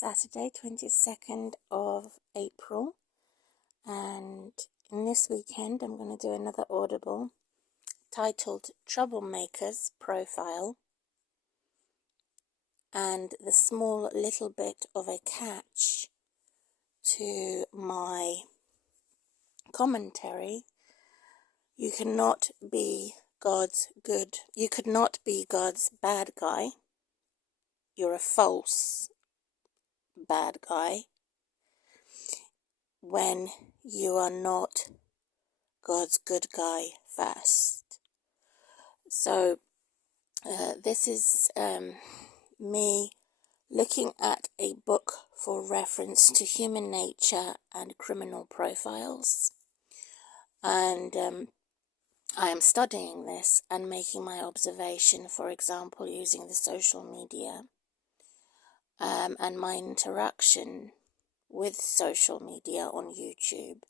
Saturday, 22nd of April, and in this weekend I'm going to do another Audible titled Troublemakers Profile, and the small little bit of a catch to my commentary: you cannot be God's bad guy. You're a false bad guy when you are not God's good guy first. So this is me looking at a book for reference to human nature and criminal profiles, and I am studying this and making my observation, for example, using the social media and my interaction with social media on YouTube.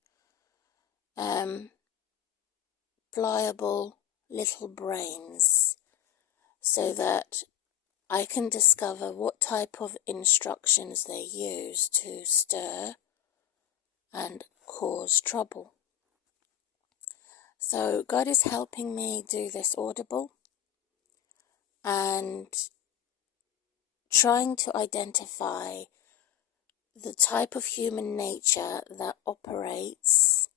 Pliable little brains, so that I can discover what type of instructions they use to stir and cause trouble. So God is helping me do this Audible and trying to identify the type of human nature that operates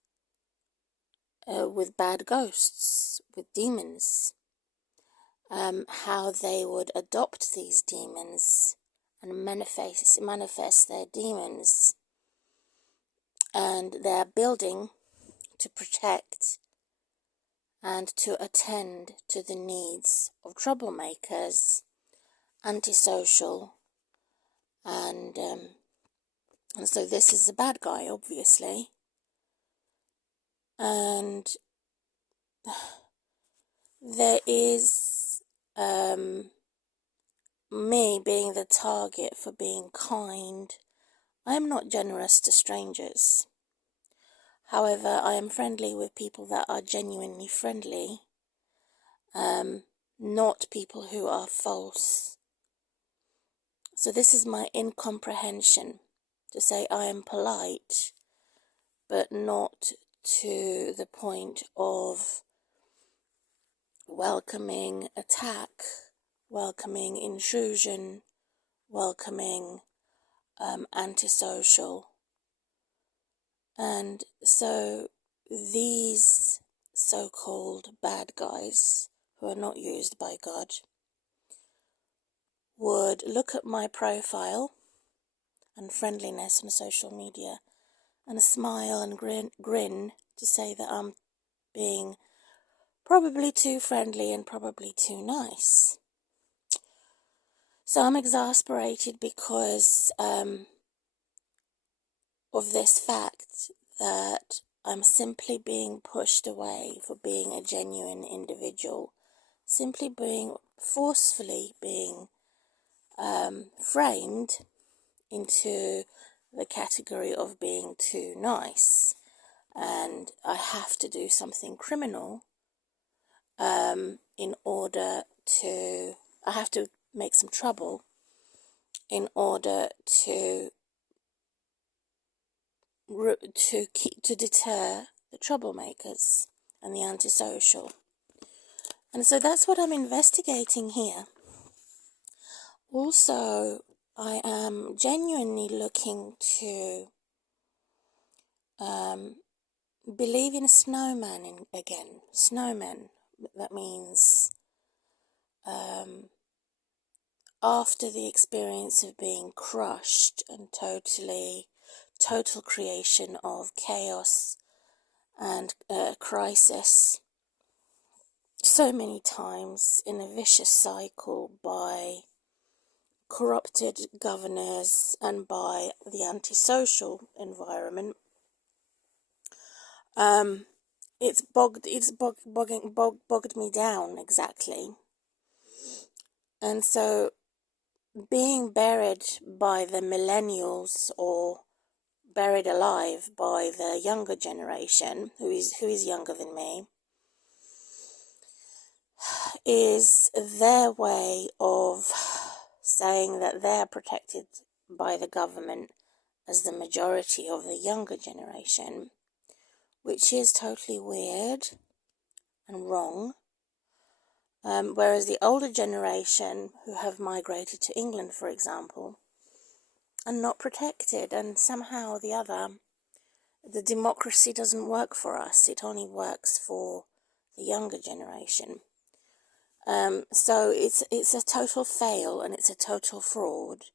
with bad ghosts, with demons, how they would adopt these demons and manifest their demons, and their building to protect and to attend to the needs of troublemakers, antisocial, and so this is a bad guy, obviously, and there is me being the target for being kind. I am not generous to strangers. However, I am friendly with people that are genuinely friendly, not people who are false. So this is my incomprehension, to say I am polite, but not to the point of welcoming attack, welcoming intrusion, welcoming antisocial. And so these so-called bad guys, who are not used by God, would look at my profile and friendliness on social media and smile and grin to say that I'm being probably too friendly and probably too nice. So I'm exasperated because of this fact that I'm simply being pushed away for being a genuine individual, simply being forcefully being framed into the category of being too nice, and I have to do something criminal in order to, I have to make some trouble in order to deter the troublemakers and the antisocial. And so that's what I'm investigating here. Also, I am genuinely looking to believe in snowmen again. Snowmen, that means after the experience of being crushed and total creation of chaos and crisis so many times in a vicious cycle by corrupted governors and by the antisocial environment, it's bogged me down exactly. And so being buried by the millennials, or buried alive by the younger generation, who is younger than me, is their way of saying that they're protected by the government as the majority of the younger generation, which is totally weird and wrong. Whereas the older generation who have migrated to England, for example, are not protected, and somehow or the other, the democracy doesn't work for us. It only works for the younger generation. So it's a total fail, and it's a total fraud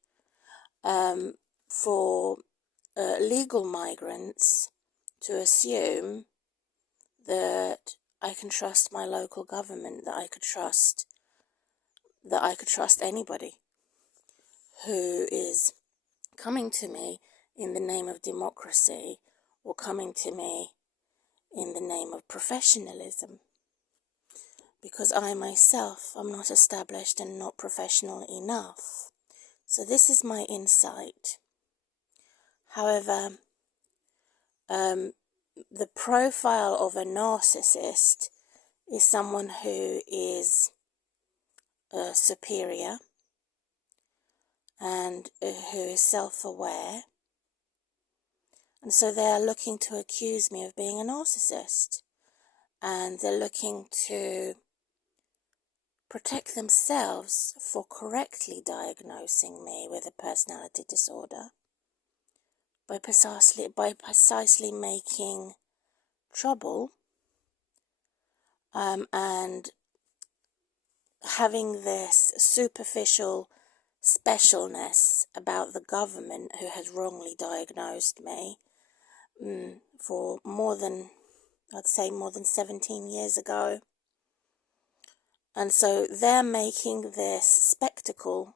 for legal migrants to assume that I can trust my local government, that I could trust anybody who is coming to me in the name of democracy, or coming to me in the name of professionalism, because I myself am not established and not professional enough. So this is my insight. However, the profile of a narcissist is someone who is superior and who is self-aware, and so they are looking to accuse me of being a narcissist, and they're looking to protect themselves for correctly diagnosing me with a personality disorder by precisely making trouble and having this superficial specialness about the government who has wrongly diagnosed me for more than 17 years ago. And so they're making this spectacle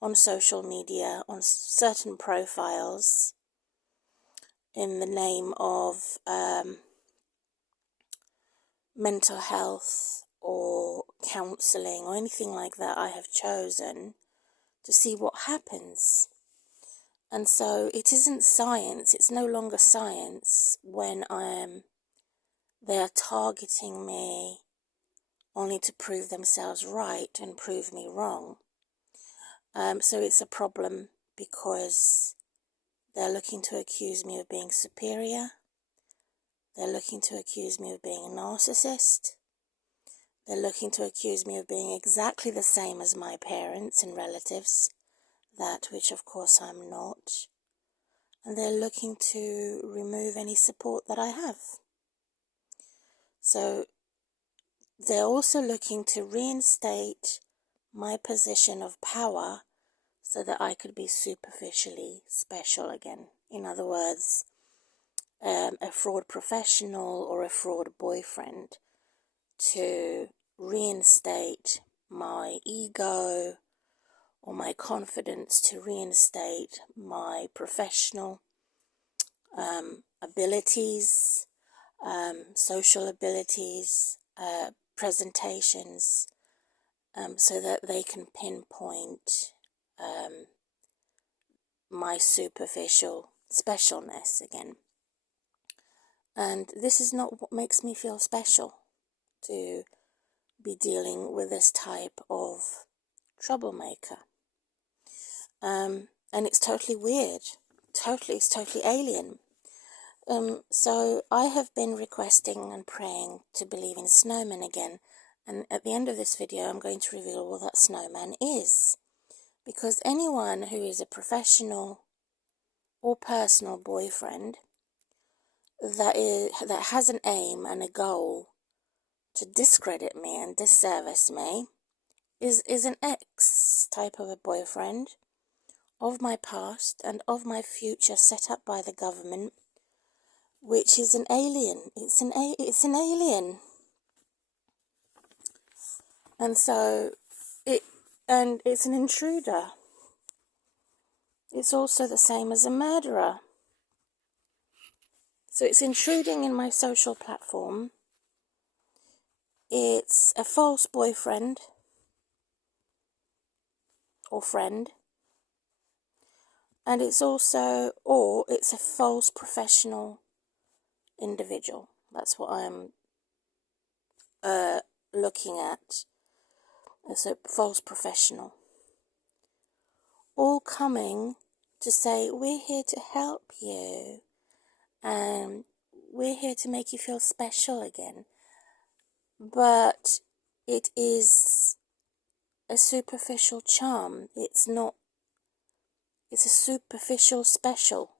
on social media, on certain profiles, in the name of mental health or counselling or anything like that I have chosen, to see what happens. And so it isn't science, it's no longer science when they are targeting me only to prove themselves right and prove me wrong. So it's a problem because they're looking to accuse me of being superior. They're looking to accuse me of being a narcissist. They're looking to accuse me of being exactly the same as my parents and relatives, that which of course I'm not. And they're looking to remove any support that I have. So they're also looking to reinstate my position of power so that I could be superficially special again. In other words, a fraud professional or a fraud boyfriend, to reinstate my ego or my confidence, to reinstate my professional abilities, social abilities, presentations, so that they can pinpoint my superficial specialness again. And this is not what makes me feel special, to be dealing with this type of troublemaker. And it's totally weird. It's totally alien. So I have been requesting and praying to believe in snowmen again. And at the end of this video, I'm going to reveal what that snowman is. Because anyone who is a professional or personal boyfriend that has an aim and a goal to discredit me and disservice me is an ex type of a boyfriend of my past and of my future, set up by the government, which is an alien. It's an alien. And so it's an intruder. It's also the same as a murderer. So it's intruding in my social platform. It's a false boyfriend or friend. And it's also, or it's a false professional individual. That's what I'm looking at. It's a false professional. all coming to say, we're here to help you, and we're here to make you feel special again. But it is a superficial charm. It's not, it's a superficial special.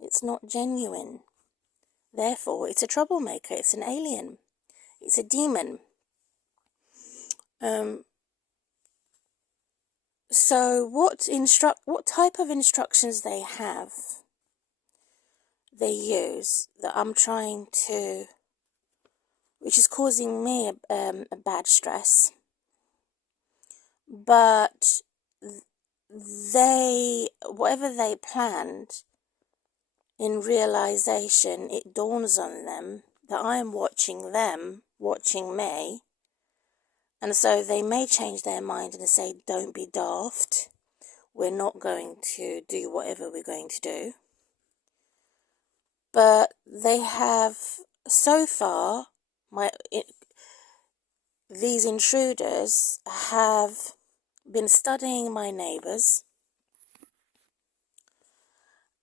It's not genuine. Therefore, it's a troublemaker. It's an alien. It's a demon. So what type of instructions they use that I'm trying to, which is causing me a bad stress, but whatever they planned, in realization, it dawns on them that I am watching them, watching me. And so they may change their mind and say, don't be daft. We're not going to do whatever we're going to do. But they have, so far, these intruders have been studying my neighbours.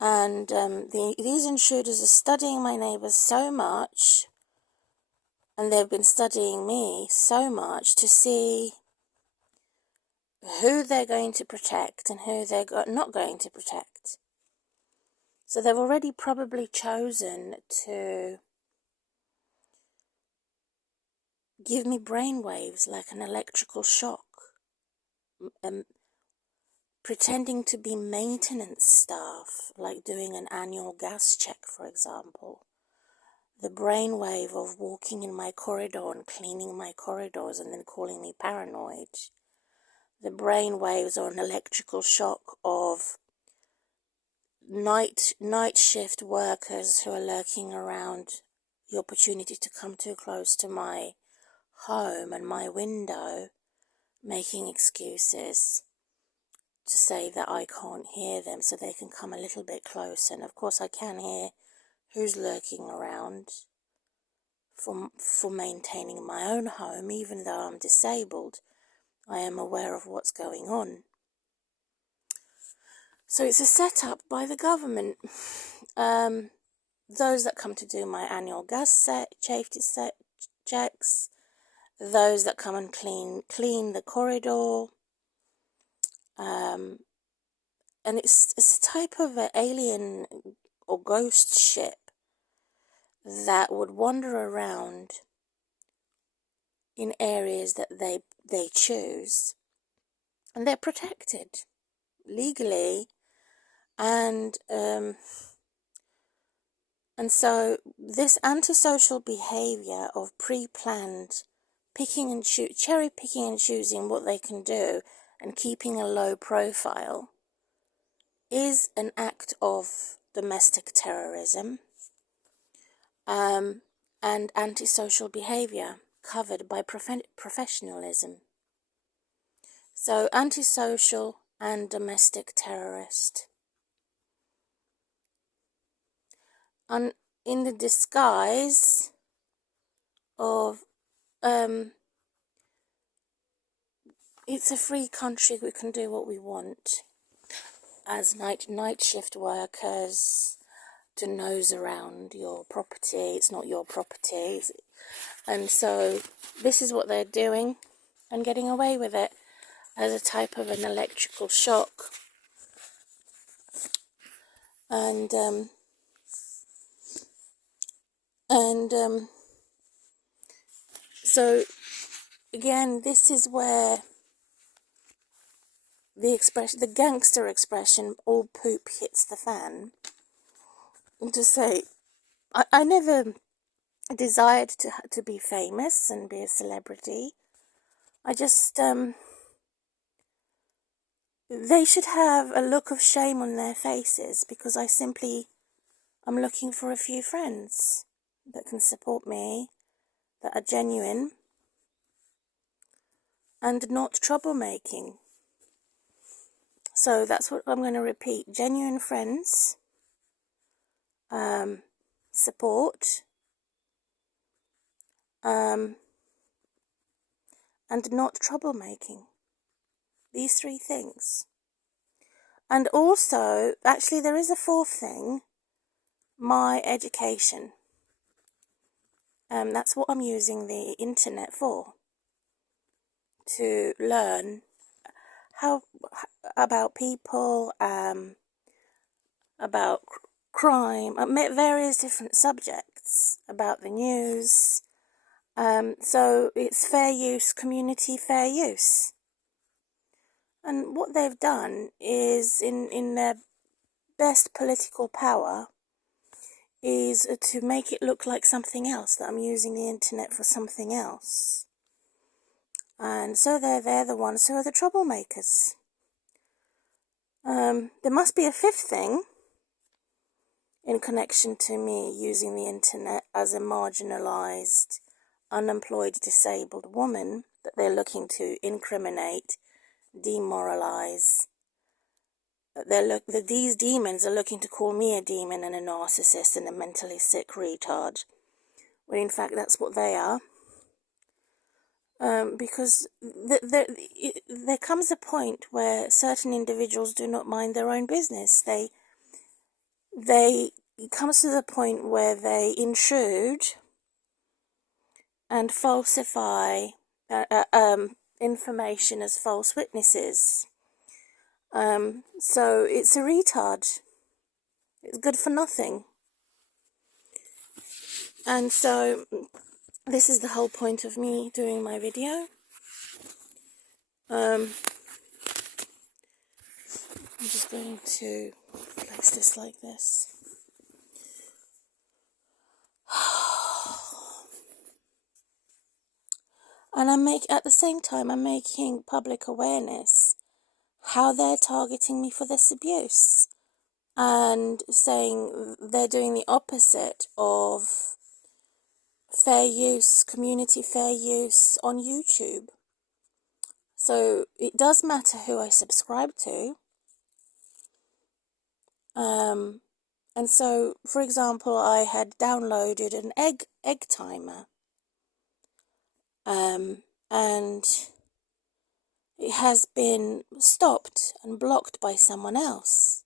And these intruders are studying my neighbours so much, and they've been studying me so much to see who they're going to protect and who they're not going to protect. So they've already probably chosen to give me brainwaves like an electrical shock, pretending to be maintenance staff, like doing an annual gas check, for example. The brainwave of walking in my corridor and cleaning my corridors and then calling me paranoid. The brainwaves or an electrical shock of night shift workers who are lurking around the opportunity to come too close to my home and my window, making excuses to say that I can't hear them so they can come a little bit closer. And of course I can hear who's lurking around for maintaining my own home. Even though I'm disabled, I am aware of what's going on. So it's a setup by the government. Those that come to do my annual gas safety checks, those that come and clean the corridor, and it's a type of an alien or ghost ship that would wander around in areas that they choose, and they're protected legally, and so this antisocial behavior of pre-planned cherry picking and choosing what they can do and keeping a low profile is an act of domestic terrorism and antisocial behavior covered by professionalism. So antisocial and domestic terrorist. In the disguise of it's a free country, we can do what we want as night shift workers, to nose around your property. It's not your property, and so this is what they're doing and getting away with it as a type of an electrical shock. And so again, this is where the gangster expression, all poop hits the fan. And to say, I never desired to be famous and be a celebrity. I just, they should have a look of shame on their faces, because I'm looking for a few friends that can support me, that are genuine and not troublemaking. So that's what I'm going to repeat. Genuine friends, support, and not troublemaking. These three things. And also, actually, there is a fourth thing, my education. That's what I'm using the internet for, to learn how about people, about crime, various different subjects, about the news. So it's fair use, community fair use. And what they've done is, in their best political power, is to make it look like something else, that I'm using the internet for something else. And so they're the ones who are the troublemakers. There must be a fifth thing in connection to me using the internet as a marginalised, unemployed, disabled woman that they're looking to incriminate, demoralise. These demons are looking to call me a demon and a narcissist and a mentally sick retard, when in fact that's what they are. Because there comes a point where certain individuals do not mind their own business. It comes to the point where they intrude and falsify information as false witnesses. So it's a retard. It's good for nothing. And so this is the whole point of me doing my video. I'm just going to place this like this. And at the same time, I'm making public awareness how they're targeting me for this abuse, and saying they're doing the opposite of fair use, community fair use on YouTube. So it does matter who I subscribe to. And so, for example, I had downloaded an egg timer. And it has been stopped and blocked by someone else.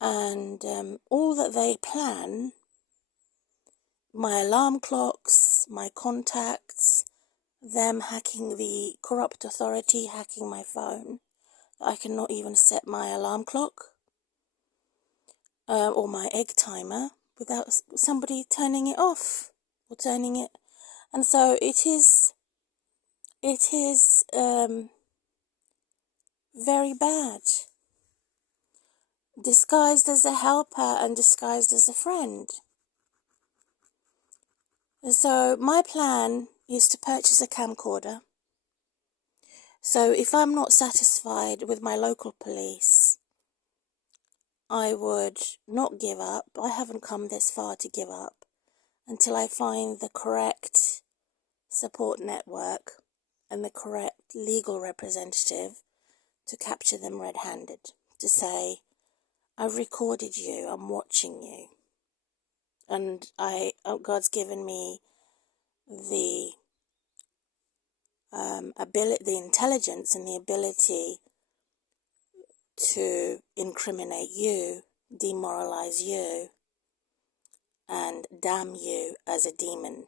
And all that they plan, my alarm clocks, my contacts, them hacking, the corrupt authority hacking my phone, I cannot even set my alarm clock or my egg timer without somebody turning it off or turning it. And so it is very bad, disguised as a helper and disguised as a friend. So my plan is to purchase a camcorder. So if I'm not satisfied with my local police, I would not give up. I haven't come this far to give up until I find the correct support network and the correct legal representative to capture them red-handed, to say, I've recorded you, I'm watching you, and God's given me the the intelligence and the ability to incriminate you, demoralize you, and damn you as a demon,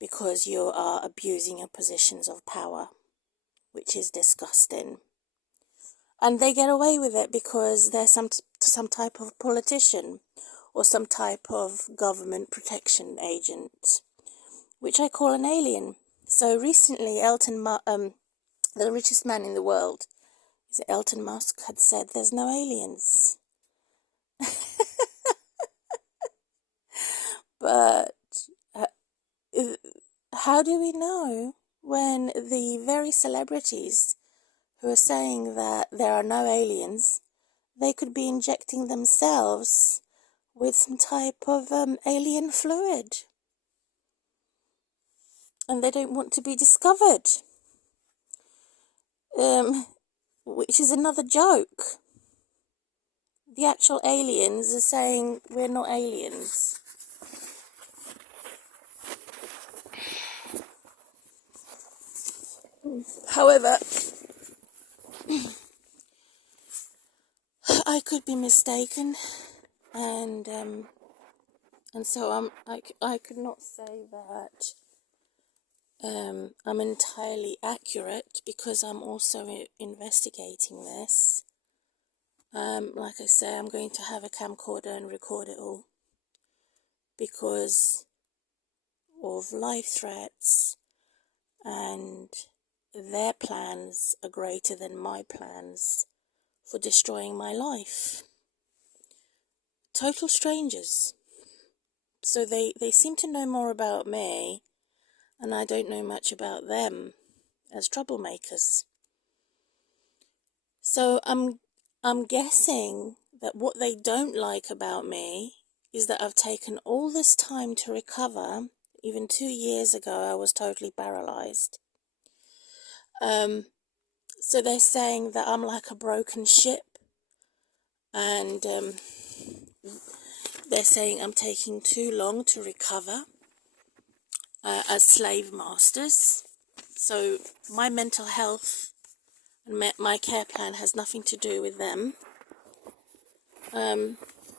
because you are abusing your positions of power, which is disgusting. And they get away with it because they're some type of politician or some type of government protection agent, which I call an alien. So recently, the richest man in the world, Elon Musk, had said there's no aliens. But how do we know when the very celebrities who are saying that there are no aliens, they could be injecting themselves with some type of alien fluid, and they don't want to be discovered, which is another joke. The actual aliens are saying we're not aliens. However, I could be mistaken, and so I could not say that I'm entirely accurate, because I'm also investigating this. Like I say, I'm going to have a camcorder and record it all, because of life threats, and their plans are greater than my plans for destroying my life. Total strangers. So they seem to know more about me, and I don't know much about them as troublemakers. So I'm guessing that what they don't like about me is that I've taken all this time to recover. Even 2 years ago, I was totally paralyzed. So they're saying that I'm like a broken ship, and they're saying I'm taking too long to recover as slave masters. So my mental health and my care plan has nothing to do with them.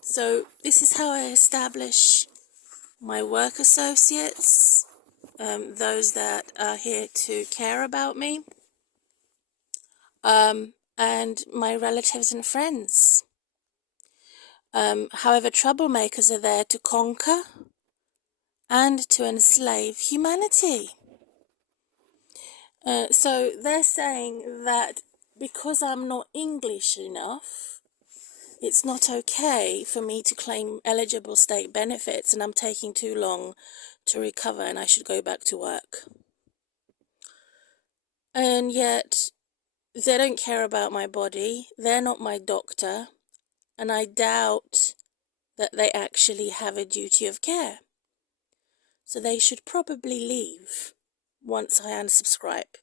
So this is how I establish my work associates, those that are here to care about me, and my relatives and friends. However, troublemakers are there to conquer and to enslave humanity. So they're saying that because I'm not English enough, it's not okay for me to claim eligible state benefits, and I'm taking too long to recover, and I should go back to work. And yet, they don't care about my body. They're not my doctor, and I doubt that they actually have a duty of care. So they should probably leave once I unsubscribe,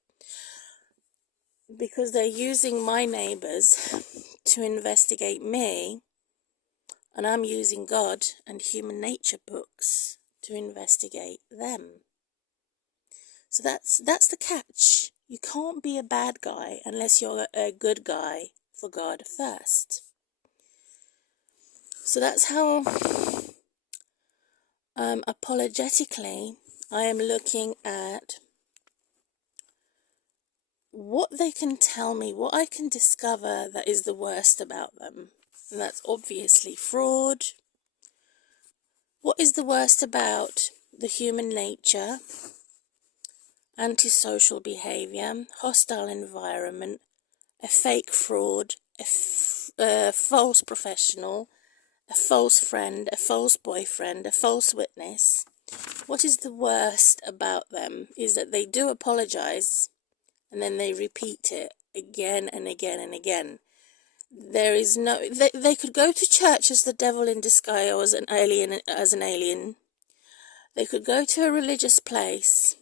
because they're using my neighbours to investigate me, and I'm using God and human nature books to investigate them. So that's the catch. You can't be a bad guy unless you're a good guy for God first. So that's how apologetically I am looking at what they can tell me, what I can discover that is the worst about them. And that's obviously fraud. What is the worst about the human nature? Antisocial behavior, hostile environment, a fake fraud, a false professional, a false friend, a false boyfriend, a false witness. What is the worst about them is that they do apologize, and then they repeat it again and again and again. There is no... They could go to church as the devil in disguise, or as an alien. They could go to a religious place,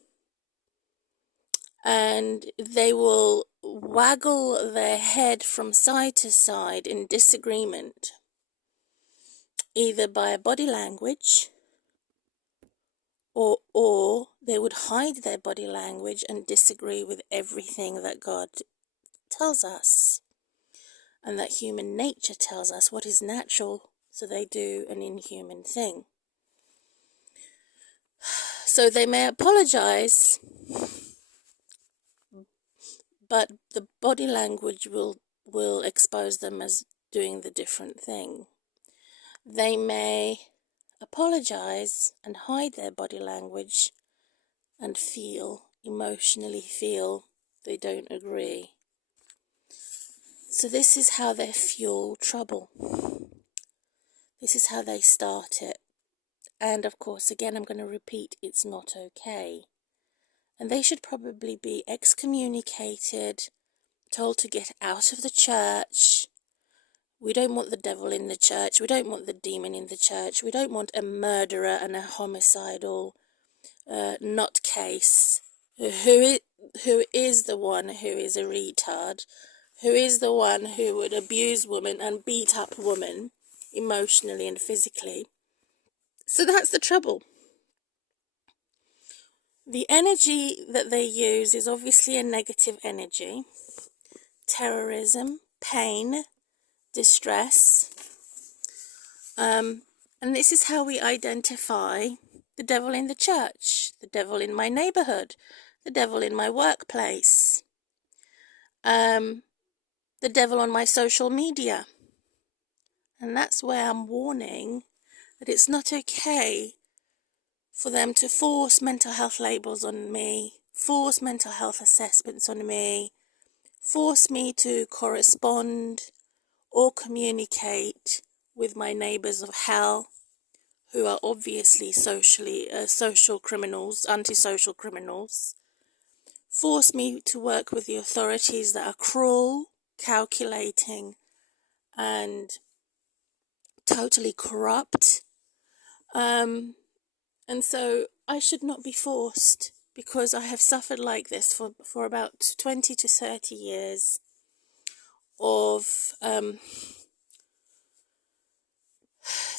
and they will waggle their head from side to side in disagreement, either by body language, or they would hide their body language and disagree with everything that God tells us, and that human nature tells us what is natural, so they do an inhuman thing. So they may apologize, but the body language will expose them as doing the different thing. They may apologize and hide their body language and emotionally feel they don't agree. So this is how they fuel trouble. This is how they start it. And of course, again, I'm going to repeat, it's not okay. And they should probably be excommunicated, told to get out of the church. We don't want the devil in the church. We don't want the demon in the church. We don't want a murderer and a homicidal nutcase who is the one who is a retard, who is the one who would abuse women and beat up women emotionally and physically. So that's the trouble. The energy that they use is obviously a negative energy. Terrorism, pain, distress. And this is how we identify the devil in the church, the devil in my neighborhood, the devil in my workplace, the devil on my social media. And that's where I'm warning that it's not okay for them to force mental health labels on me, force mental health assessments on me, force me to correspond or communicate with my neighbours of hell, who are obviously social criminals, antisocial criminals, force me to work with the authorities that are cruel, calculating, and totally corrupt. And so I should not be forced, because I have suffered like this for about 20 to 30 years of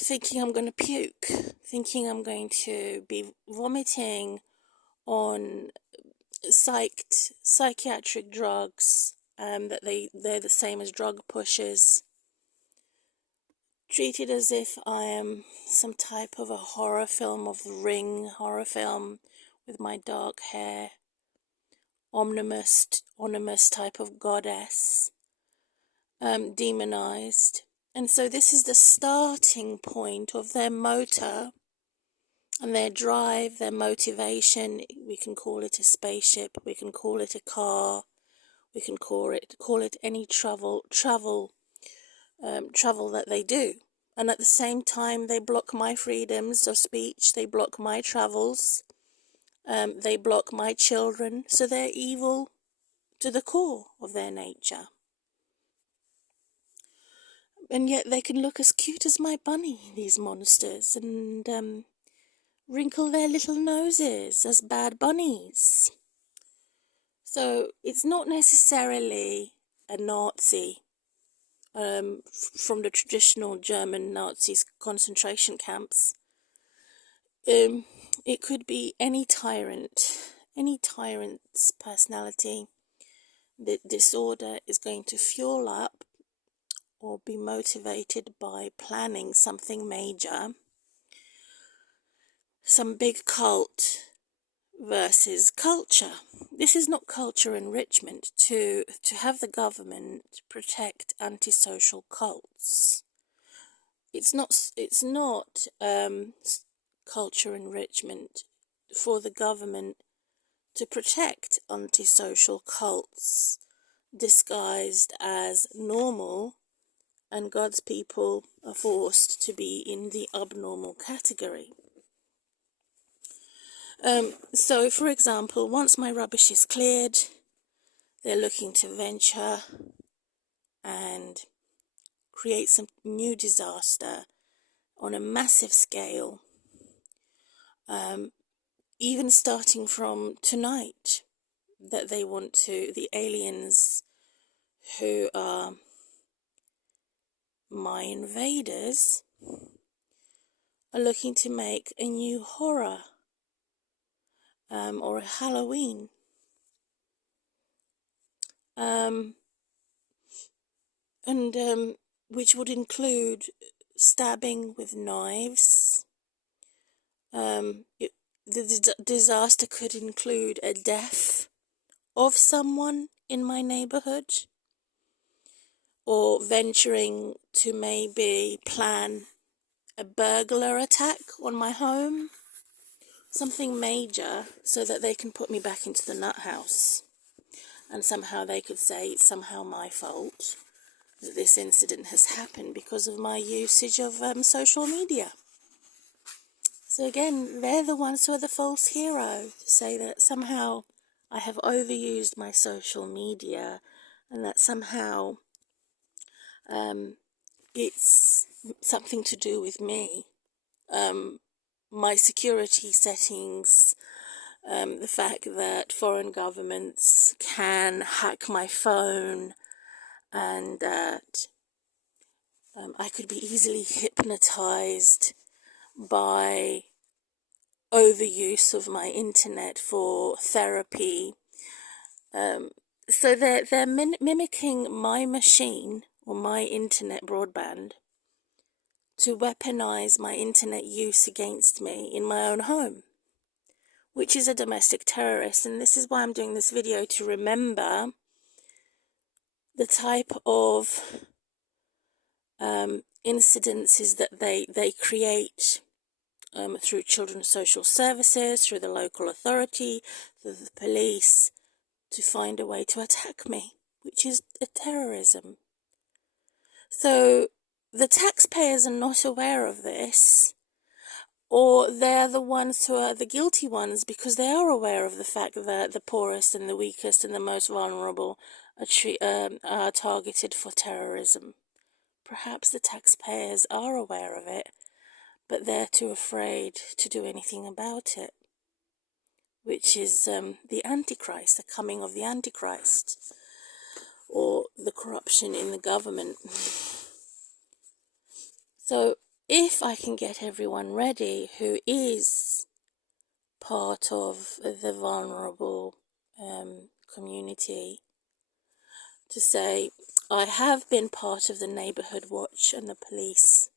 thinking I'm going to puke, thinking I'm going to be vomiting on psychiatric drugs, that they're the same as drug pushes, treated as if I am some type of a horror film, of the Ring horror film, with my dark hair, ominous type of goddess, demonized. And so this is the starting point of their motor and their drive, their motivation. We can call it a spaceship, we can call it a car, we can call it any travel that they do. And at the same time, they block my freedoms of speech, they block my travels, they block my children. So they're evil to the core of their nature. And yet they can look as cute as my bunny, these monsters, and wrinkle their little noses as bad bunnies. So it's not necessarily a Nazi from the traditional German Nazis concentration camps. It could be any tyrant's personality. The disorder is going to fuel up or be motivated by planning something major, some big cult versus culture. This is not culture enrichment to have the government protect antisocial cults. It's not culture enrichment for the government to protect antisocial cults disguised as normal, and God's people are forced to be in the abnormal category. So, for example, once my rubbish is cleared, they're looking to venture and create some new disaster on a massive scale, even starting from tonight, that they want to, the aliens who are my invaders are looking to make a new horror or a Halloween, which would include stabbing with knives. The disaster could include a death of someone in my neighborhood, or venturing to maybe plan a burglar attack on my home, something major, so that they can put me back into the nut house, and somehow they could say it's somehow my fault that this incident has happened because of my usage of social media. So again, they're the ones who are the false hero, to say that somehow I have overused my social media, and that somehow it's something to do with me, my security settings, the fact that foreign governments can hack my phone, and that I could be easily hypnotized by overuse of my internet for therapy. So they're mimicking my machine, or my internet broadband to weaponize my internet use against me in my own home, which is a domestic terrorist. And this is why I'm doing this video, to remember the type of incidences that they create through children's social services, through the local authority, through the police, to find a way to attack me, which is a terrorism. So the taxpayers are not aware of this, or they're the ones who are the guilty ones, because they are aware of the fact that the poorest and the weakest and the most vulnerable are targeted for terrorism. Perhaps the taxpayers are aware of it, but they're too afraid to do anything about it, which is the Antichrist, the coming of the Antichrist, or the corruption in the government. So if I can get everyone ready who is part of the vulnerable community to say, I have been part of the neighborhood watch and the police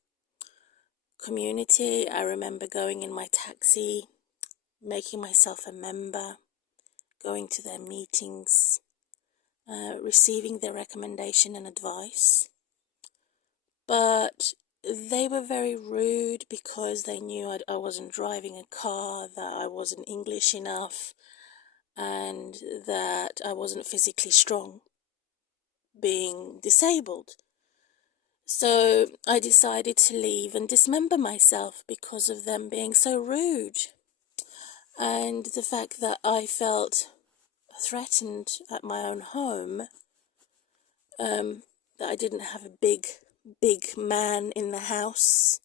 community. I remember going in my taxi, making myself a member, going to their meetings, receiving their recommendation and advice. But they were very rude because they knew I wasn't driving a car, that I wasn't English enough, and that I wasn't physically strong, being disabled. So I decided to leave and dismember myself because of them being so rude, and the fact that I felt threatened at my own home, that I didn't have a big man in the house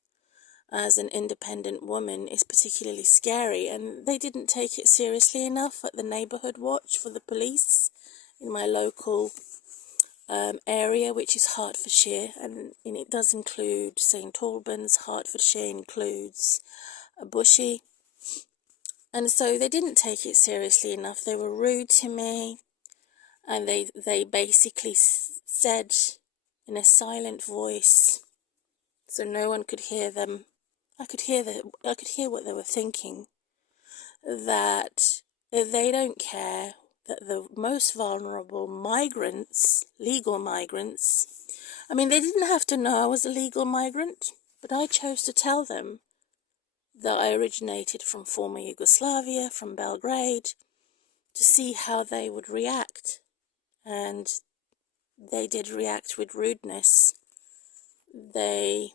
as an independent woman, is particularly scary. And they didn't take it seriously enough at the neighborhood watch for the police in my local area, which is Hertfordshire, and it does include St Albans. Hertfordshire includes Bushy, and so they didn't take it seriously enough. They were rude to me, and they basically said in a silent voice, so no one could hear them. I could hear what they were thinking, that they don't care that the most vulnerable migrants, legal migrants, I mean, they didn't have to know I was a legal migrant, but I chose to tell them that I originated from former Yugoslavia, from Belgrade, to see how they would react. And they did react with rudeness. They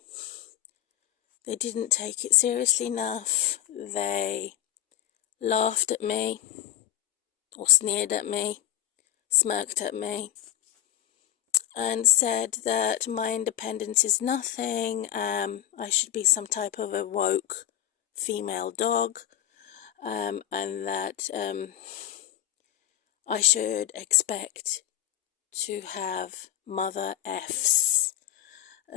didn't take it seriously enough. They laughed at me, or sneered at me, smirked at me, and said that my independence is nothing. I should be some type of a woke female dog, and that I should expect to have mother F's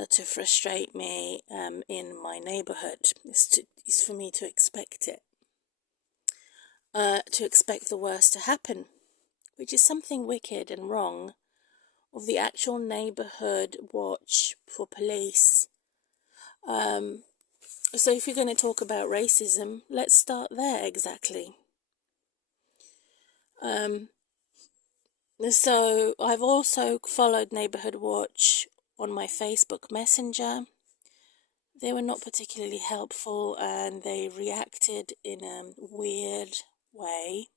to frustrate me in my neighborhood. It's for me to expect it, to expect the worst to happen, which is something wicked and wrong of the actual neighborhood watch for police. So if you're going to talk about racism, let's start there exactly. So I've also followed Neighborhood Watch on my Facebook Messenger. They were not particularly helpful, and they reacted in a weird way.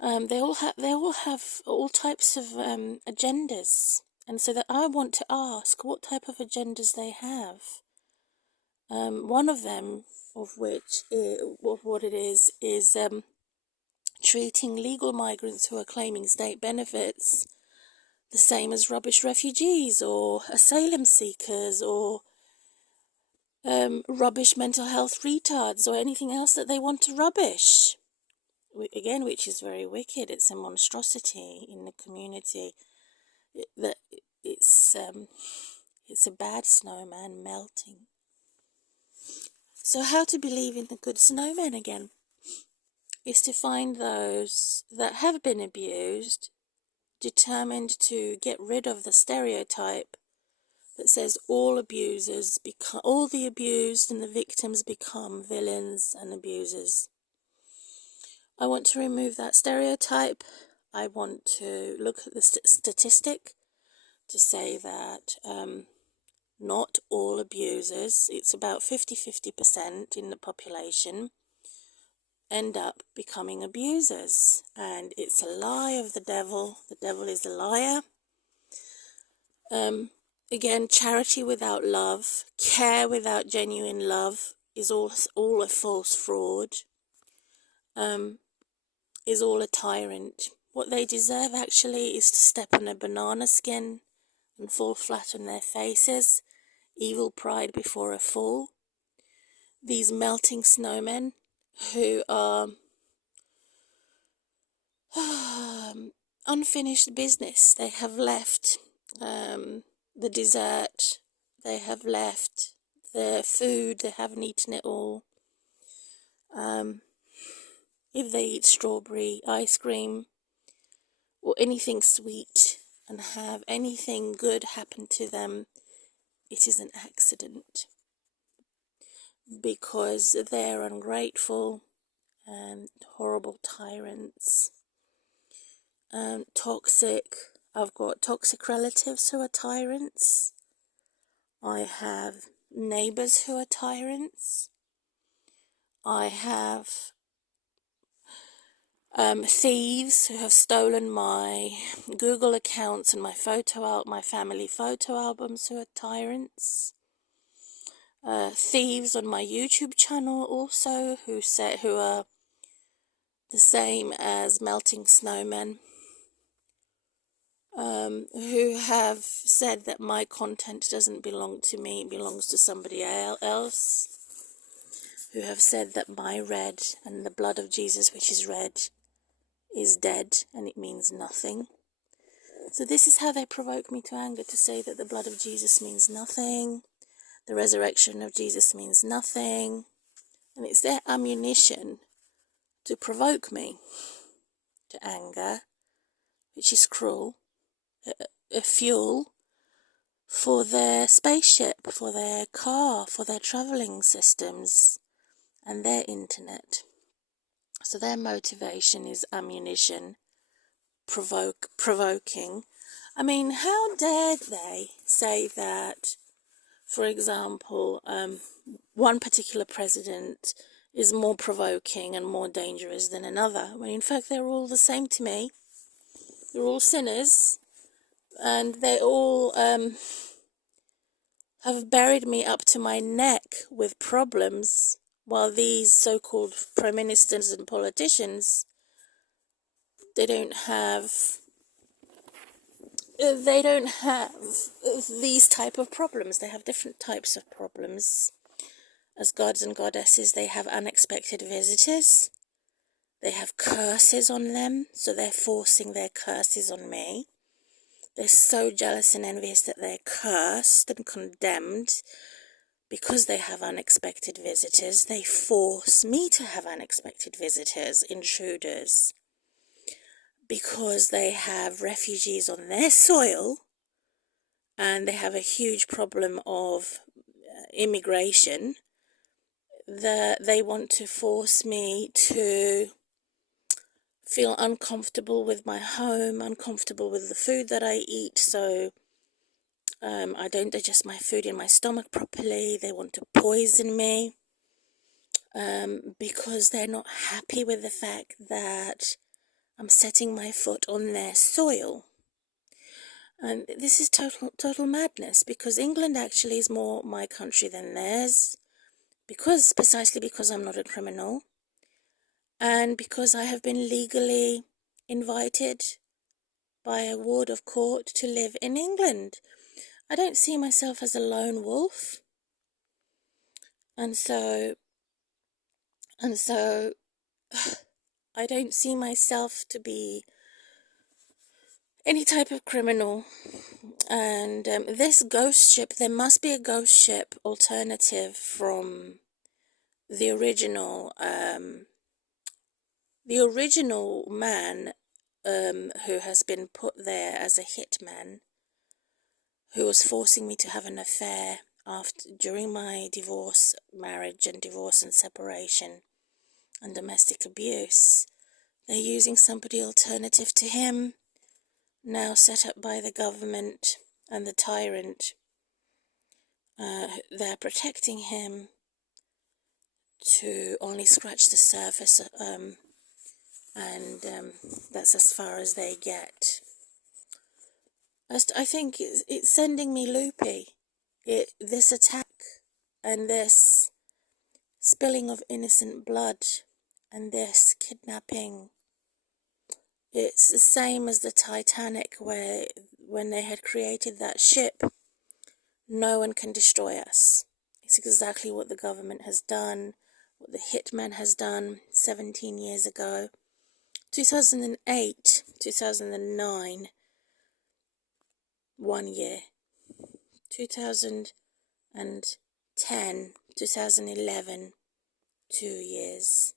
They all have all types of agendas, and so that I want to ask what type of agendas they have. One of them, of what it is treating legal migrants who are claiming state benefits the same as rubbish refugees or asylum seekers or rubbish mental health retards or anything else that they want to rubbish. Again, which is very wicked. It's a monstrosity in the community. It's a bad snowman melting. So how to believe in the good snowman again is to find those that have been abused, determined to get rid of the stereotype that says all the abused and the victims become villains and abusers. I want to remove that stereotype. I want to look at the statistic to say that not all abusers, it's about 50% in the population, end up becoming abusers. And it's a lie of the devil. The devil is a liar. Again, charity without love, care without genuine love is all a false fraud, is all a tyrant. What they deserve actually is to step on a banana skin and fall flat on their faces. Evil pride before a fall. These melting snowmen who are unfinished business. They have left the dessert, they have left the food, they haven't eaten it all. If they eat strawberry ice cream or anything sweet and have anything good happen to them, it is an accident, because they're ungrateful and horrible tyrants, toxic. I've got toxic relatives who are tyrants. I have neighbours who are tyrants. I have thieves who have stolen my Google accounts and my family photo albums who are tyrants. Thieves on my YouTube channel also who are the same as melting snowmen, who have said that my content doesn't belong to me, it belongs to somebody else, who have said that my red and the blood of Jesus, which is red, is dead and it means nothing. So this is how they provoke me to anger, to say that the blood of Jesus means nothing, the resurrection of Jesus means nothing, and it's their ammunition to provoke me to anger, which is cruel, a fuel for their spaceship, for their car, for their travelling systems and their internet. So their motivation is ammunition, provoking. I mean, how dared they say that, for example, one particular president is more provoking and more dangerous than another, when in fact they're all the same to me. They're all sinners, and they all have buried me up to my neck with problems, while these so-called prime ministers and politicians, they don't have these type of problems. They have different types of problems. As gods and goddesses, they have unexpected visitors. They have curses on them, so they're forcing their curses on me. They're so jealous and envious that they're cursed and condemned because they have unexpected visitors. They force me to have unexpected visitors, intruders, because they have refugees on their soil and they have a huge problem of immigration. They want to force me to feel uncomfortable with my home, uncomfortable with the food that I eat, so I don't digest my food in my stomach properly. They want to poison me because they're not happy with the fact that I'm setting my foot on their soil. And this is total madness, because England actually is more my country than theirs, precisely because I'm not a criminal, and because I have been legally invited by a ward of court to live in England. I don't see myself as a lone wolf, and so I don't see myself to be any type of criminal. And this ghost ship, there must be a ghost ship alternative from the original man who has been put there as a hitman, who was forcing me to have an affair during my marriage and divorce and separation and domestic abuse. They're using somebody alternative to him, now set up by the government and the tyrant. They're protecting him to only scratch the surface, and that's as far as they get. I think it's sending me loopy. This attack and this spilling of innocent blood and this kidnapping. It's the same as the Titanic, where when they had created that ship, no one can destroy us. It's exactly what the government has done, what the hitman has done 17 years ago. 2008, 2009, 1 year. 2010, 2011, 2 years.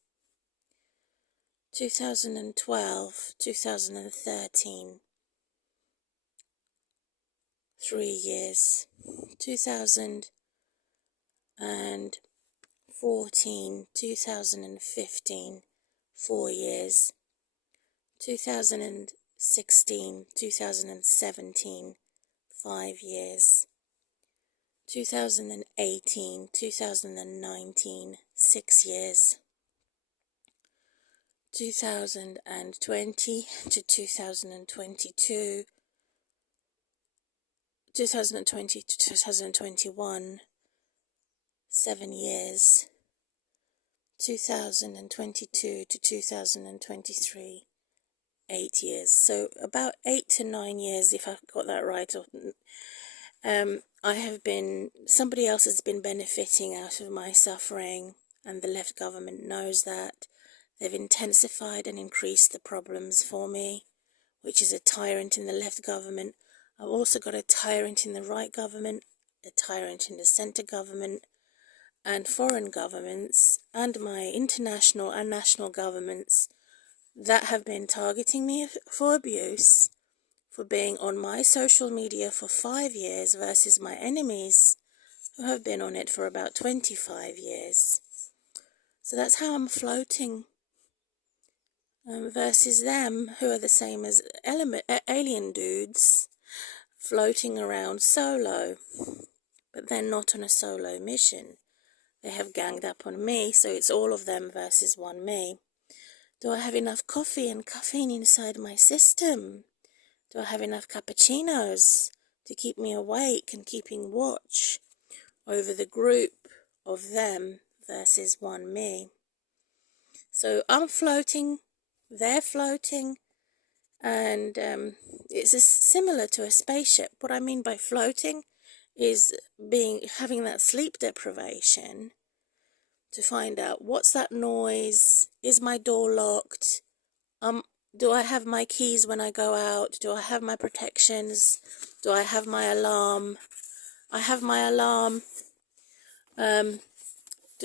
2012, 2013, 3 years. 2014, 2015, 4 years. 2016, 2017, 5 years. 2018, 2019, 6 years. 2020 to 2022, 2020 to 2021, 7 years. 2022 to 2023, 8 years. So about 8 to 9 years, if I got that right. Somebody else has been benefiting out of my suffering, and the left government knows that. They've intensified and increased the problems for me, which is a tyrant in the left government. I've also got a tyrant in the right government, a tyrant in the centre government, and foreign governments, and my international and national governments that have been targeting me for abuse, for being on my social media for 5 years versus my enemies who have been on it for about 25 years. So that's how I'm floating. Versus them, who are the same as alien dudes, floating around solo, but they're not on a solo mission. They have ganged up on me, so it's all of them versus one me. Do I have enough coffee and caffeine inside my system? Do I have enough cappuccinos to keep me awake and keeping watch over the group of them versus one me? So I'm floating. They're floating, and it's similar to a spaceship. What I mean by floating is having that sleep deprivation to find out, what's that noise? Is my door locked? Do I have my keys when I go out? Do I have my protections? Do I have my alarm? I have my alarm. Do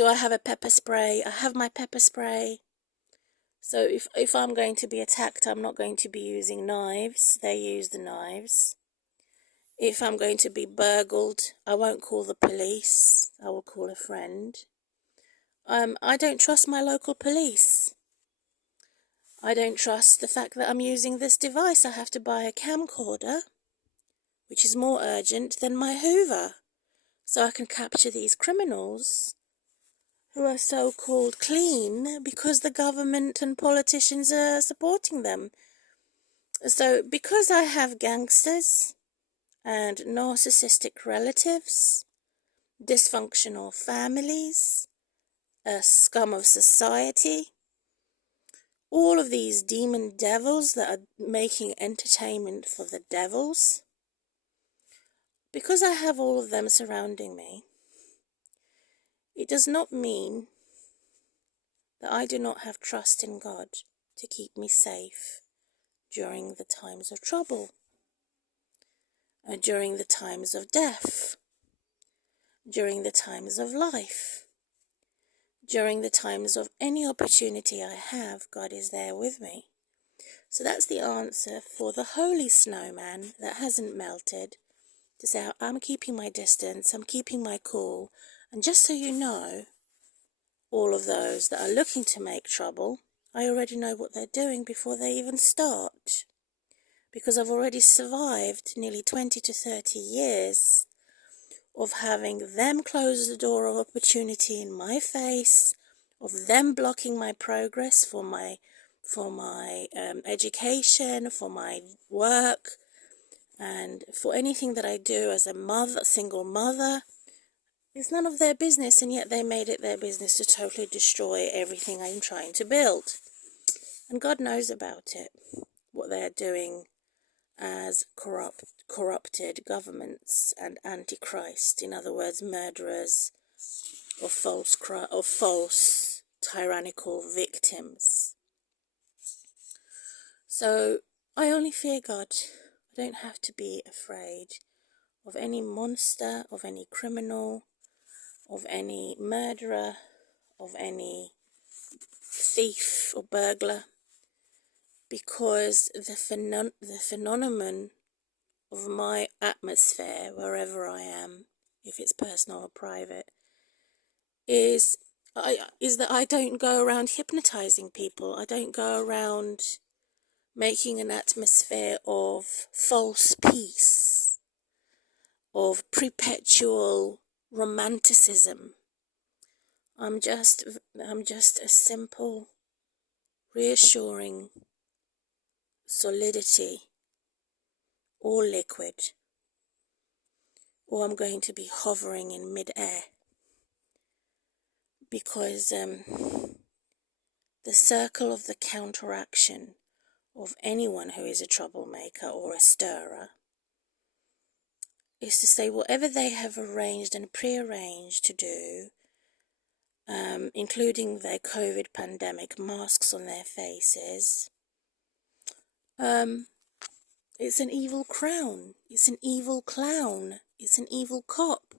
I have a pepper spray? I have my pepper spray. So if I'm going to be attacked, I'm not going to be using knives. They use the knives. If I'm going to be burgled, I won't call the police. I will call a friend. I don't trust my local police. I don't trust the fact that I'm using this device. I have to buy a camcorder, which is more urgent than my Hoover, so I can capture these criminals who are so-called clean because the government and politicians are supporting them. So because I have gangsters and narcissistic relatives, dysfunctional families, a scum of society, all of these demon devils that are making entertainment for the devils, because I have all of them surrounding me, it does not mean that I do not have trust in God to keep me safe during the times of trouble, during the times of death, during the times of life, during the times of any opportunity I have. God is there with me. So that's the answer for the holy snowman that hasn't melted, to say, I'm keeping my distance, I'm keeping my cool. And just so you know, all of those that are looking to make trouble, I already know what they're doing before they even start. Because I've already survived nearly 20 to 30 years of having them close the door of opportunity in my face, of them blocking my progress for my education, for my work, and for anything that I do as a mother, single mother. It's none of their business, and yet they made it their business to totally destroy everything I'm trying to build. And God knows about it, what they're doing as corrupted governments and antichrist, in other words, murderers or false tyrannical victims. So I only fear God. I don't have to be afraid of any monster, of any criminal, of any murderer, of any thief or burglar, because the phenomenon of my atmosphere, wherever I am, if it's personal or private, is that I don't go around hypnotizing people. I don't go around making an atmosphere of false peace, of perpetual romanticism. I'm just a simple, reassuring solidity, or liquid, or I'm going to be hovering in mid-air, because the circle of the counteraction of anyone who is a troublemaker or a stirrer is to say whatever they have arranged and prearranged to do, including their COVID pandemic masks on their faces, it's an evil crown, it's an evil clown, it's an evil cop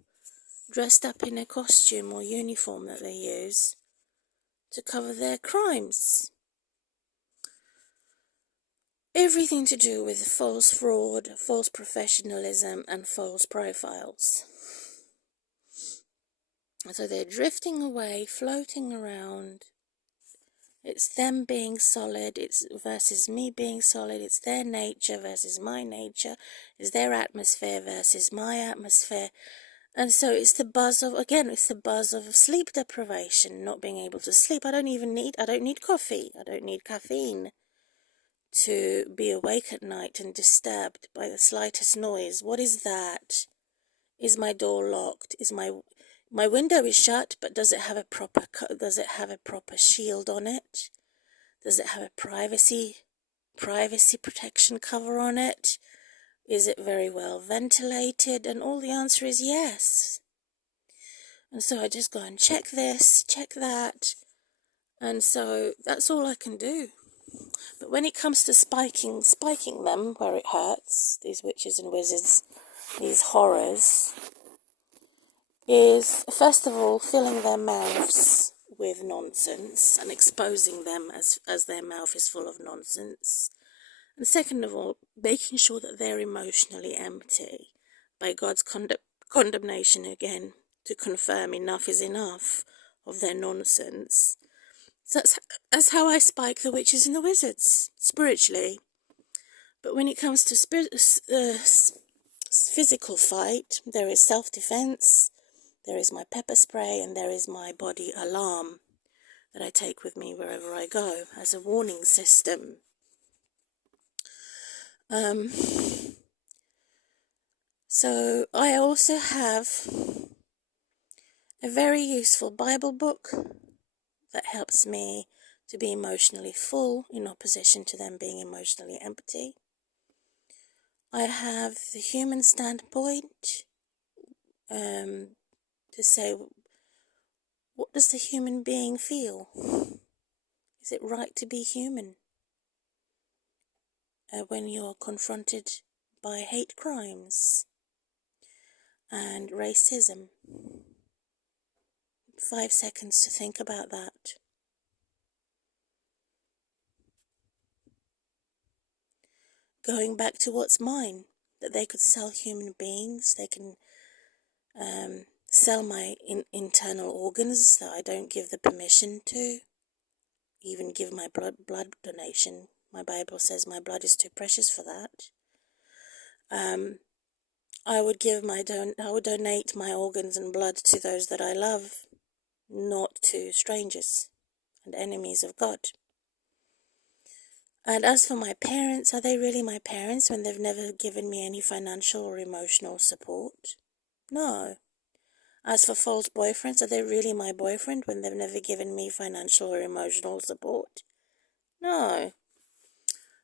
dressed up in a costume or uniform that they use to cover their crimes. Everything to do with false fraud, false professionalism, and false profiles. So they're drifting away, floating around. It's them being solid, it's versus me being solid, it's their nature versus my nature, it's their atmosphere versus my atmosphere. And so it's the buzz of sleep deprivation, not being able to sleep. I don't need coffee, I don't need caffeine to be awake at night and disturbed by the slightest noise. What is that? Is my door locked? Is my window is shut, but does it have a proper shield on it? Does it have a privacy protection cover on it? Is it very well ventilated? And all the answer is yes. And so I just go and check this, check that. And so that's all I can do. But when it comes to spiking them where it hurts, these witches and wizards, these horrors, is first of all filling their mouths with nonsense and exposing them as their mouth is full of nonsense. And second of all, making sure that they're emotionally empty by God's condemnation again, to confirm enough is enough of their nonsense. So that's how I spike the witches and the wizards, spiritually. But when it comes to physical fight, there is self-defense, there is my pepper spray, and there is my body alarm that I take with me wherever I go as a warning system. So I also have a very useful Bible book that helps me to be emotionally full in opposition to them being emotionally empty. I have the human standpoint to say, what does the human being feel? Is it right to be human when you're confronted by hate crimes and racism? 5 seconds to think about that. going back to what's mine, that they could sell human beings, they can sell my internal organs that I don't give the permission to, even give my blood donation. My Bible says my blood is too precious for that. I would donate my organs and blood to those that I love, not to strangers and enemies of God. And as for my parents, are they really my parents when they've never given me any financial or emotional support? No. As for false boyfriends, are they really my boyfriend when they've never given me financial or emotional support? No.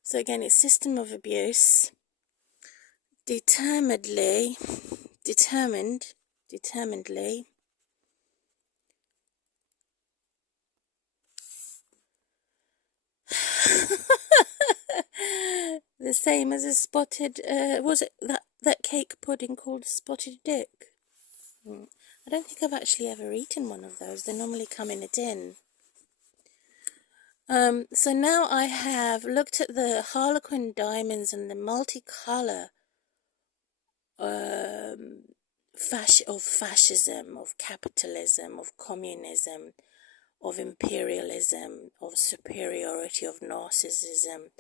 So again, it's system of abuse. Determinedly, the same as a spotted, was it that cake pudding called spotted dick? I don't think I've actually ever eaten one of those. They normally come in a tin. So now I have looked at the Harlequin diamonds and the multicolour of fascism, of capitalism, of communism, of imperialism, of superiority, of narcissism,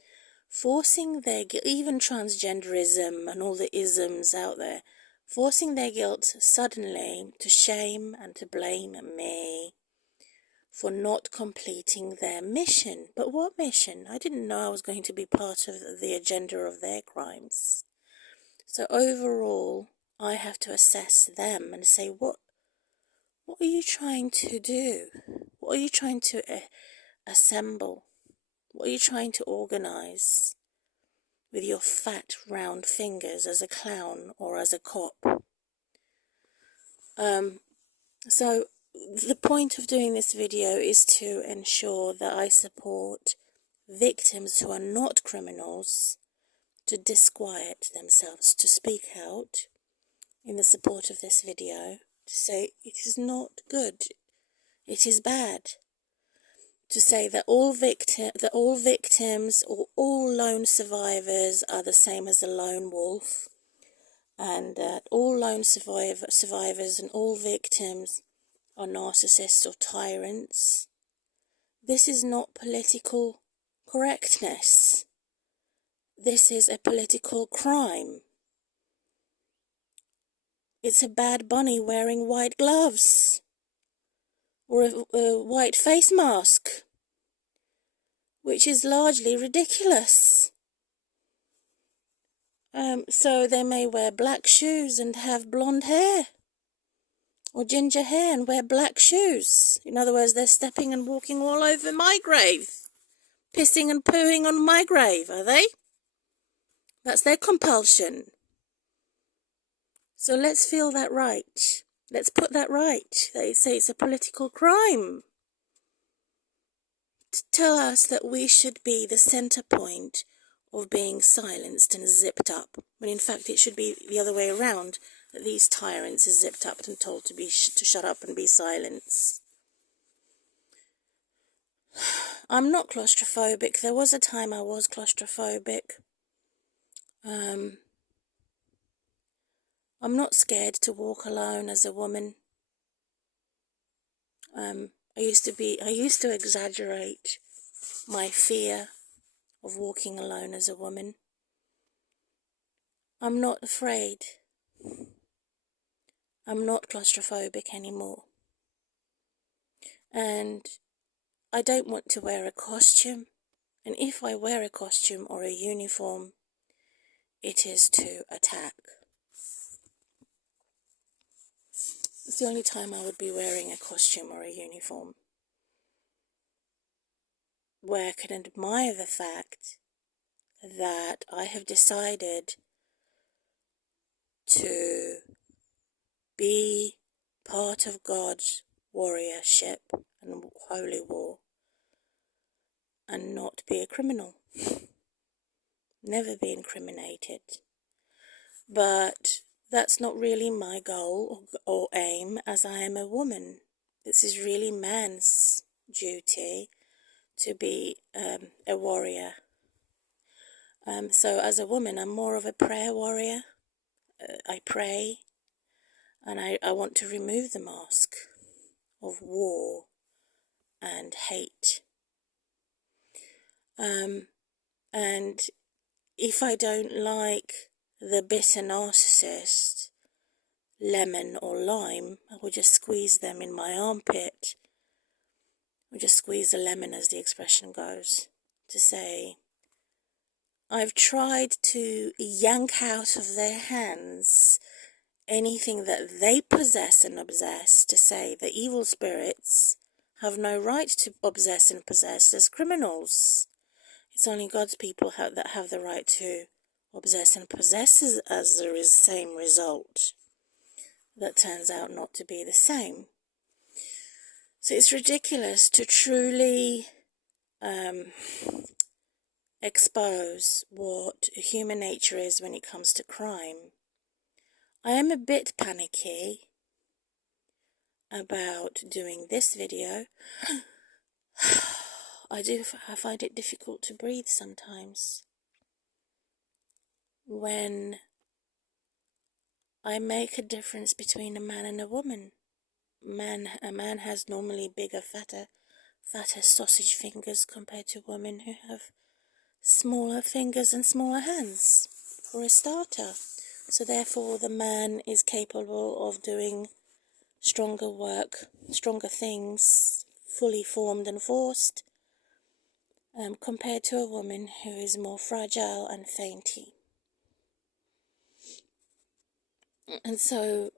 forcing their guilt, even transgenderism and all the isms out there, forcing their guilt suddenly to shame and to blame me for not completing their mission. But what mission? I didn't know I was going to be part of the agenda of their crimes. So overall, I have to assess them and say, what are you trying to do? What are you trying to assemble? What are you trying to organize with your fat, round fingers as a clown or as a cop? So the point of doing this video is to ensure that I support victims who are not criminals to disquiet themselves, to speak out in the support of this video, to say it is not good, it is bad, to say that all victims or all lone survivors are the same as a lone wolf, and that all lone survivors and all victims are narcissists or tyrants. This is not political correctness. This is a political crime. It's a bad bunny wearing white gloves or a white face mask, which is largely ridiculous. So they may wear black shoes and have blonde hair or ginger hair and wear black shoes. In other words, they're stepping and walking all over my grave, pissing and pooing on my grave, are they? That's their compulsion. So let's feel that right. Let's put that right. They say it's a political crime to tell us that we should be the centre point of being silenced and zipped up, when in fact it should be the other way around, that these tyrants are zipped up and told to shut up and be silenced. I'm not claustrophobic. There was a time I was claustrophobic. I'm not scared to walk alone as a woman. I used to exaggerate my fear of walking alone as a woman. I'm not afraid. I'm not claustrophobic anymore. And I don't want to wear a costume. And if I wear a costume or a uniform, it is to attack. It's the only time I would be wearing a costume or a uniform, where I can admire the fact that I have decided to be part of God's warriorship and holy war and not be a criminal. Never be incriminated. But that's not really my goal or aim, as I am a woman. This is really man's duty to be a warrior. So as a woman, I'm more of a prayer warrior. I pray, and I want to remove the mask of war and hate. And if I don't like the bitter narcissist, lemon or lime, I will just squeeze them in my armpit. Or just squeeze the lemon, as the expression goes, to say, I've tried to yank out of their hands anything that they possess and obsess, to say the evil spirits have no right to obsess and possess as criminals. It's only God's people that have the right to obsess and possess as the same result. That turns out not to be the same. So it's ridiculous to truly expose what human nature is when it comes to crime. I am a bit panicky about doing this video. I find it difficult to breathe sometimes when I make a difference between a man and a woman. A man has normally bigger, fatter sausage fingers compared to women who have smaller fingers and smaller hands, for a starter. So therefore the man is capable of doing stronger work, stronger things, fully formed and forced, compared to a woman who is more fragile and fainty. And so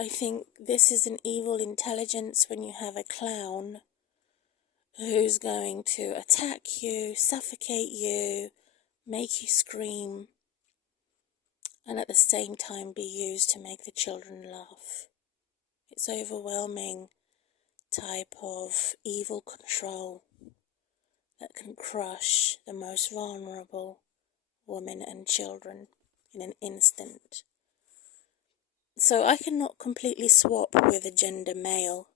I think this is an evil intelligence when you have a clown who's going to attack you, suffocate you, make you scream, and at the same time be used to make the children laugh. It's overwhelming type of evil control that can crush the most vulnerable women and children in an instant. So I cannot completely swap with a gender male.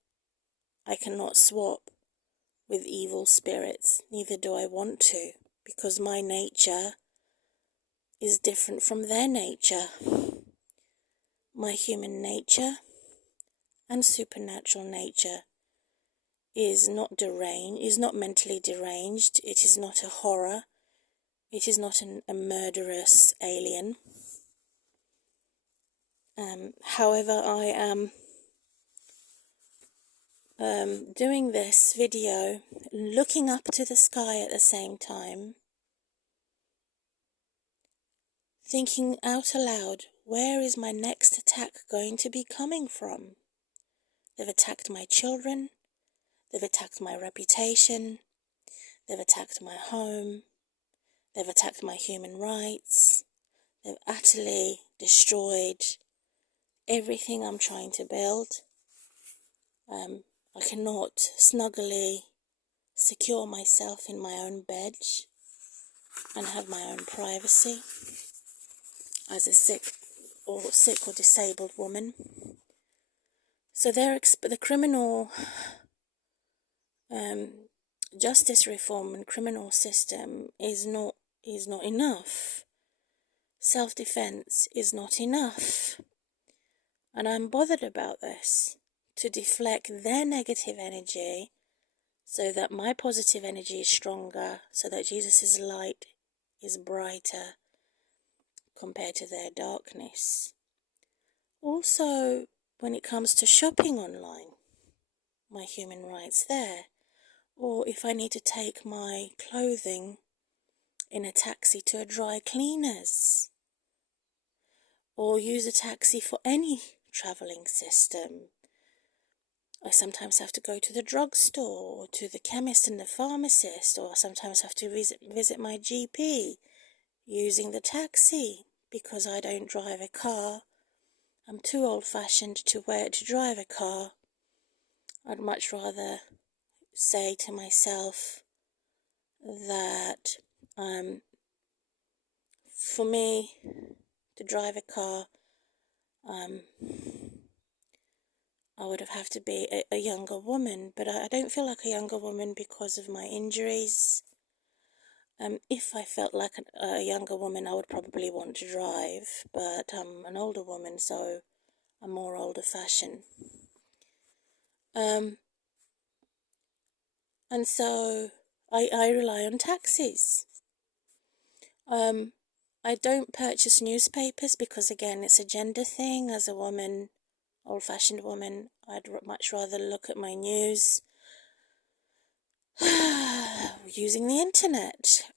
I cannot swap with evil spirits, neither do I want to, because my nature is different from their nature. My human nature and supernatural nature is not deranged, is not mentally deranged. It is not a horror. It is not a murderous alien. However, I am doing this video, looking up to the sky at the same time, thinking out aloud, where is my next attack going to be coming from? They've attacked my children, they've attacked my reputation, they've attacked my home, they've attacked my human rights, they've utterly destroyed everything I'm trying to build. I cannot snugly secure myself in my own bed and have my own privacy as a sick or disabled woman. So the criminal justice reform and criminal system is not enough. Self-defense is not enough. And I'm bothered about this, to deflect their negative energy so that my positive energy is stronger, so that Jesus' light is brighter compared to their darkness. Also, when it comes to shopping online, my human rights there. Or if I need to take my clothing in a taxi to a dry cleaners, or use a taxi for any travelling system. I sometimes have to go to the drugstore, or to the chemist and the pharmacist, or I sometimes have to visit my GP using the taxi because I don't drive a car. I'm too old-fashioned to drive a car. I'd much rather say to myself that for me to drive a car, I would have to be a younger woman, but I don't feel like a younger woman because of my injuries. If I felt like a younger woman, I would probably want to drive, but I'm an older woman, so I'm more older-fashioned. And so I rely on taxis. I don't purchase newspapers because, again, it's a gender thing. As a woman, old-fashioned woman, I'd much rather look at my news using the internet.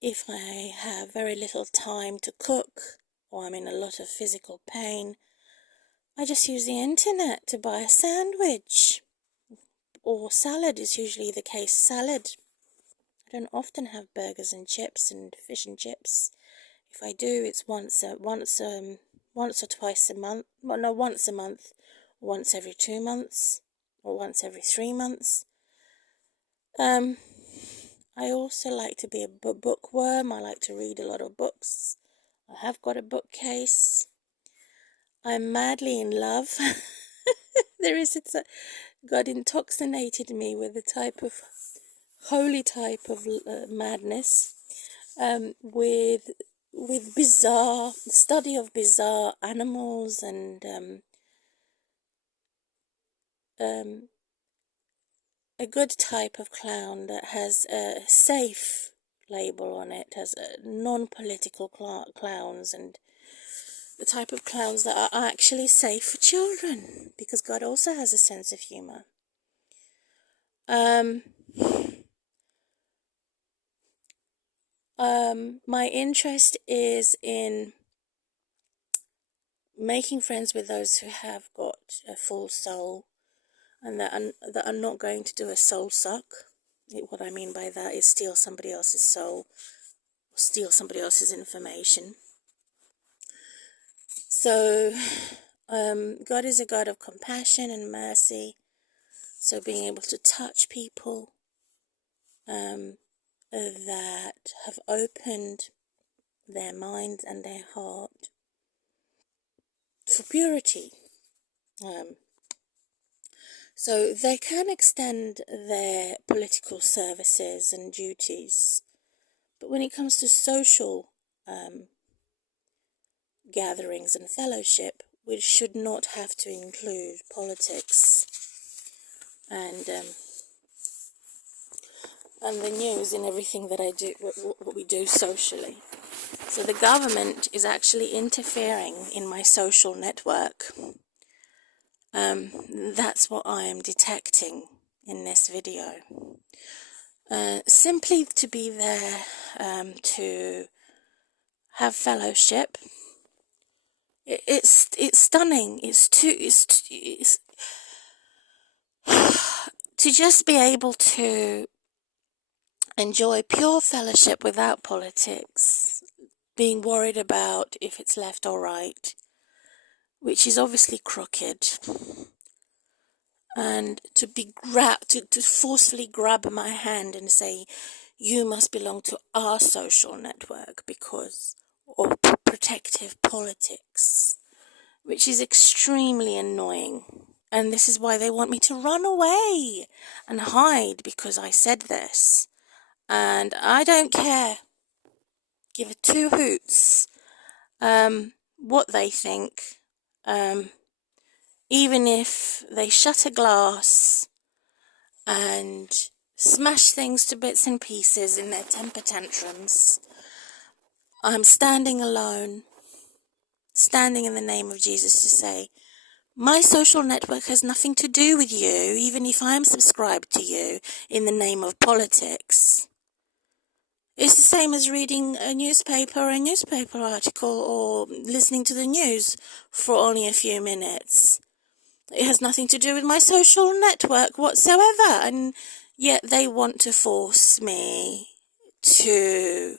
If I have very little time to cook or I'm in a lot of physical pain, I just use the internet to buy a sandwich. Or salad is usually the case. Salad. I don't often have burgers and chips and fish and chips. If I do, it's once or twice a month. Well, no, once a month, once every 2 months, or once every 3 months. I also like to be a bookworm. I like to read a lot of books. I have got a bookcase. I'm madly in love. God intoxicated me with a type of holy type of madness, with bizarre study of bizarre animals and a good type of clown that has a safe label on it, has non-political clowns, and the type of clowns that are actually safe for children, because God also has a sense of humor. My interest is in making friends with those who have got a full soul and that are not going to do a soul suck. What I mean by that is steal somebody else's soul, steal somebody else's information. So, God is a God of compassion and mercy. So being able to touch people that have opened their mind and their heart for purity. So they can extend their political services and duties, but when it comes to social gatherings and fellowship, which should not have to include politics and the news in everything that I do, what we do socially. So the government is actually interfering in my social network. That's what I am detecting in this video. Simply to be there, to have fellowship. It's stunning. It's to just be able to enjoy pure fellowship without politics, being worried about if it's left or right, which is obviously crooked, and to be to forcefully grab my hand and say, you must belong to our social network because of protective politics, which is extremely annoying. And this is why they want me to run away and hide, because I said this. And I don't care. Give it 2 hoots what they think. Even if they shut a glass and smash things to bits and pieces in their temper tantrums, I'm standing alone, standing in the name of Jesus to say, my social network has nothing to do with you, even if I'm subscribed to you in the name of politics. It's the same as reading a newspaper article or listening to the news for only a few minutes. It has nothing to do with my social network whatsoever, and yet they want to force me to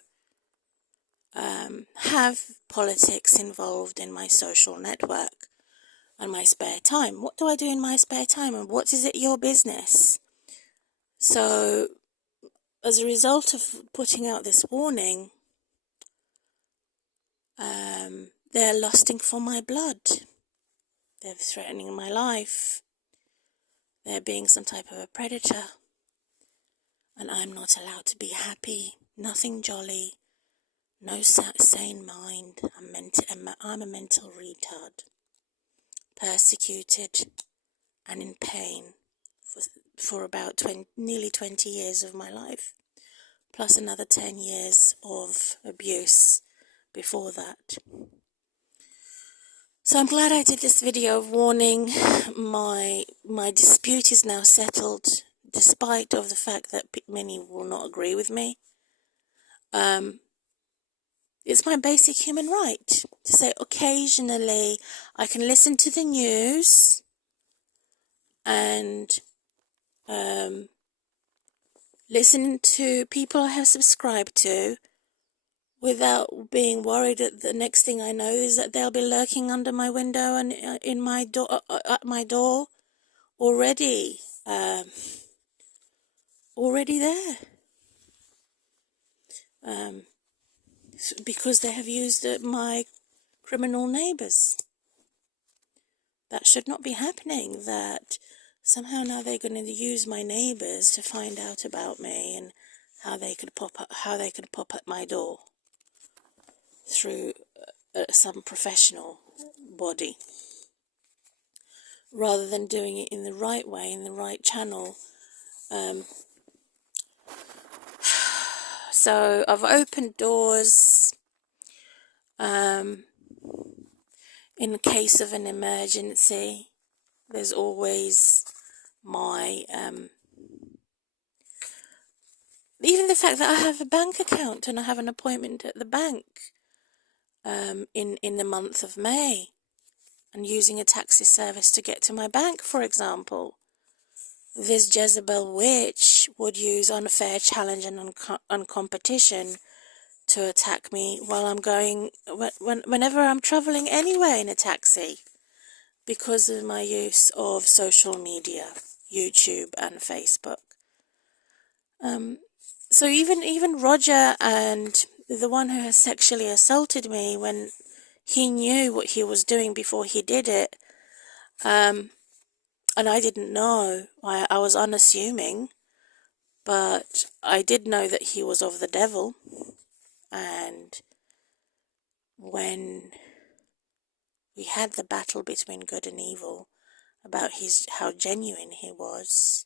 have politics involved in my social network and my spare time. What do I do in my spare time, and what is it your business? So, as a result of putting out this warning, they're lusting for my blood. They're threatening my life. They're being some type of a predator. and I'm not allowed to be happy, nothing jolly, no sane mind. I'm a mental retard, persecuted and in pain for about nearly 20 years of my life, plus another 10 years of abuse before that. So I'm glad I did this video of warning. My dispute is now settled, despite of the fact that many will not agree with me. It's my basic human right to say occasionally I can listen to the news and listen to people I have subscribed to without being worried that the next thing I know is that they'll be lurking under my window and in my door, at my door, already there, because they have used my criminal neighbours. That should not be happening. That somehow now they're going to use my neighbours to find out about me and how they could pop up my door through some professional body, rather than doing it in the right way, in the right channel. So I've opened doors in case of an emergency. There's always my even the fact that I have a bank account and I have an appointment at the bank in the month of May, and using a taxi service to get to my bank, for example. This Jezebel witch would use unfair challenge and competition to attack me while I'm going, whenever I'm traveling anywhere in a taxi, because of my use of social media, YouTube and Facebook. So even Roger, and the one who has sexually assaulted me, when he knew what he was doing before he did it, and I didn't know, I was unassuming, but I did know that he was of the devil. And when we had the battle between good and evil about how genuine he was,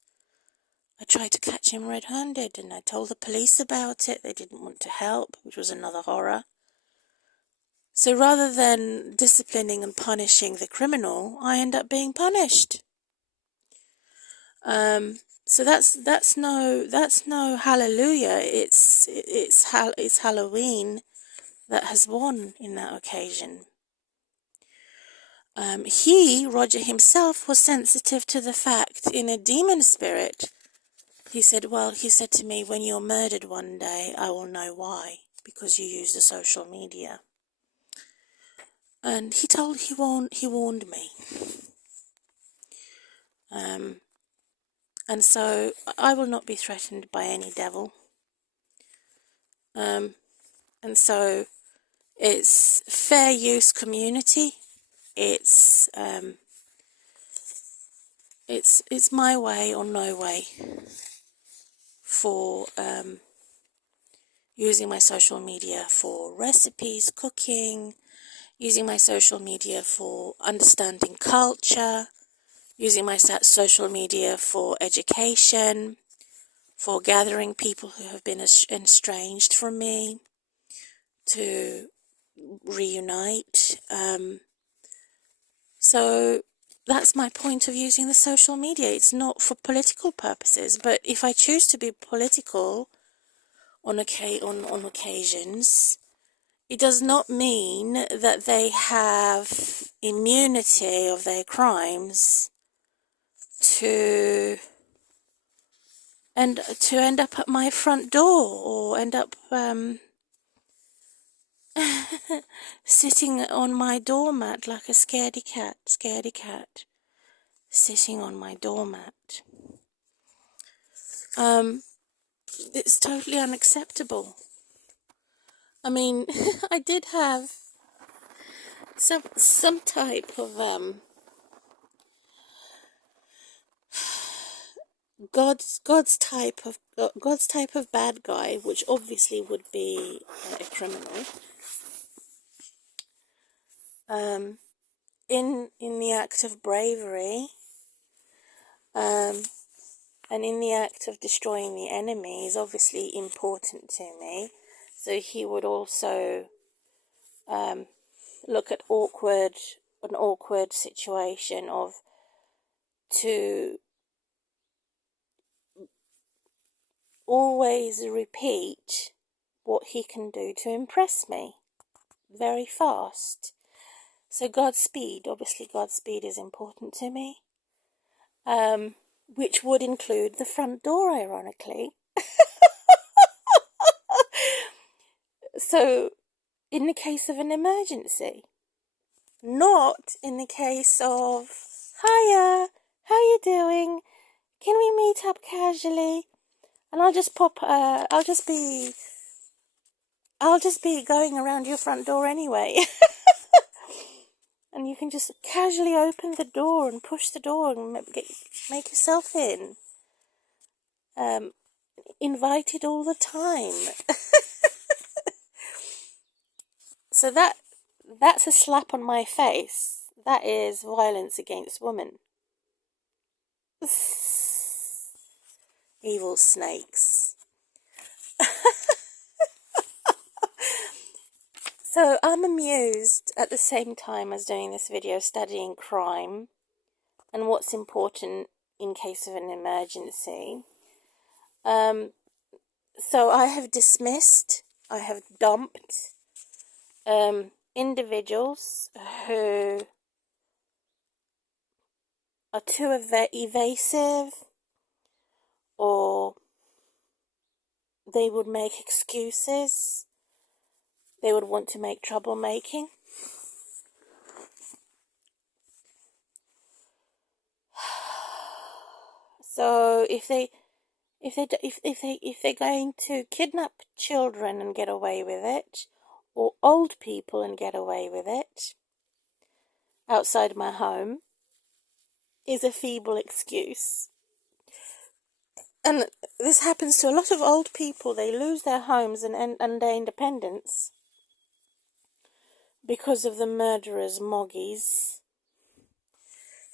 I tried to catch him red-handed, and I told the police about it. They didn't want to help, which was another horror. So rather than disciplining and punishing the criminal, I end up being punished. So that's no hallelujah. It's Halloween that has won in that occasion. Roger himself, was sensitive to the fact, in a demon spirit. He said to me, when you're murdered one day, I will know why, because you use the social media. And he warned me. And so I will not be threatened by any devil. And so it's fair use community. It's my way or no way for using my social media for recipes, cooking, using my social media for understanding culture, using my social media for education, for gathering people who have been estranged from me to reunite. So that's my point of using the social media. It's not for political purposes, but if I choose to be political on occasions, it does not mean that they have immunity of their crimes to end up at my front door, or end up sitting on my doormat like a scaredy cat, sitting on my doormat. It's totally unacceptable. I mean, I did have some type of God's type of bad guy, which obviously would be a criminal, in the act of bravery, and in the act of destroying the enemy is obviously important to me. So he would also look at an awkward situation to always repeat what he can do to impress me very fast. So Godspeed, obviously Godspeed is important to me, which would include the front door, ironically. So, in the case of an emergency, not in the case of, hiya, how you doing? Can we meet up casually? And I'll just be going around your front door anyway. And you can just casually open the door and push the door and make yourself in. Invited all the time. So that's a slap on my face. That is violence against women. Evil snakes. So I'm amused at the same time as doing this video, studying crime and what's important in case of an emergency. So I have dumped individuals who are too evasive, or they would make excuses. They would want to make troublemaking. So if they're going to kidnap children and get away with it, or old people and get away with it, outside my home, is a feeble excuse. And this happens to a lot of old people. They lose their homes and their independence because of the murderers' moggies.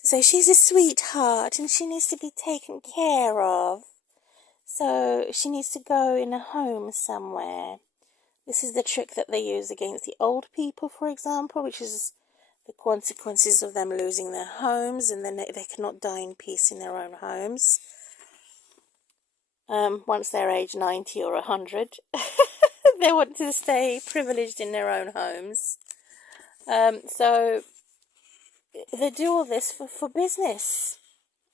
So she's a sweetheart and she needs to be taken care of. So she needs to go in a home somewhere. This is the trick that they use against the old people, for example, which is the consequences of them losing their homes, and then they cannot die in peace in their own homes. Once they're age 90 or 100, they want to stay privileged in their own homes. So they do all this for business,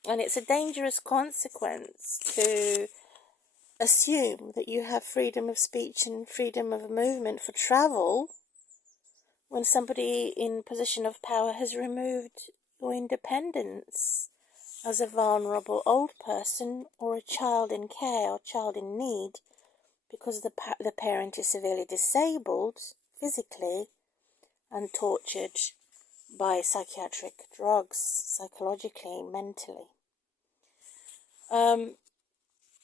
and it's a dangerous consequence to assume that you have freedom of speech and freedom of movement for travel when somebody in position of power has removed your independence as a vulnerable old person or a child in care or child in need, because the parent is severely disabled physically and tortured by psychiatric drugs, psychologically, mentally.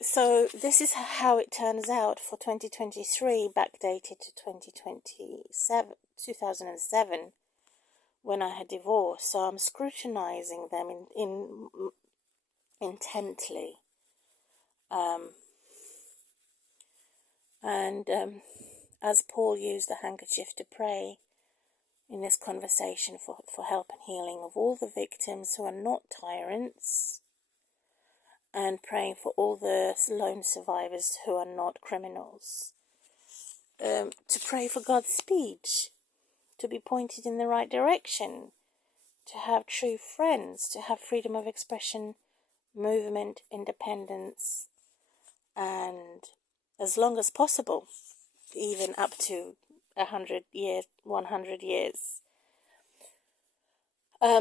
So this is how it turns out for 2023, backdated to 2007, when I had divorced. So I'm scrutinizing them intently. As Paul used the handkerchief to pray in this conversation for help and healing of all the victims who are not tyrants, and praying for all the lone survivors who are not criminals, to pray for God's speech, to be pointed in the right direction, to have true friends, to have freedom of expression, movement, independence, and as long as possible, even up to 100 years.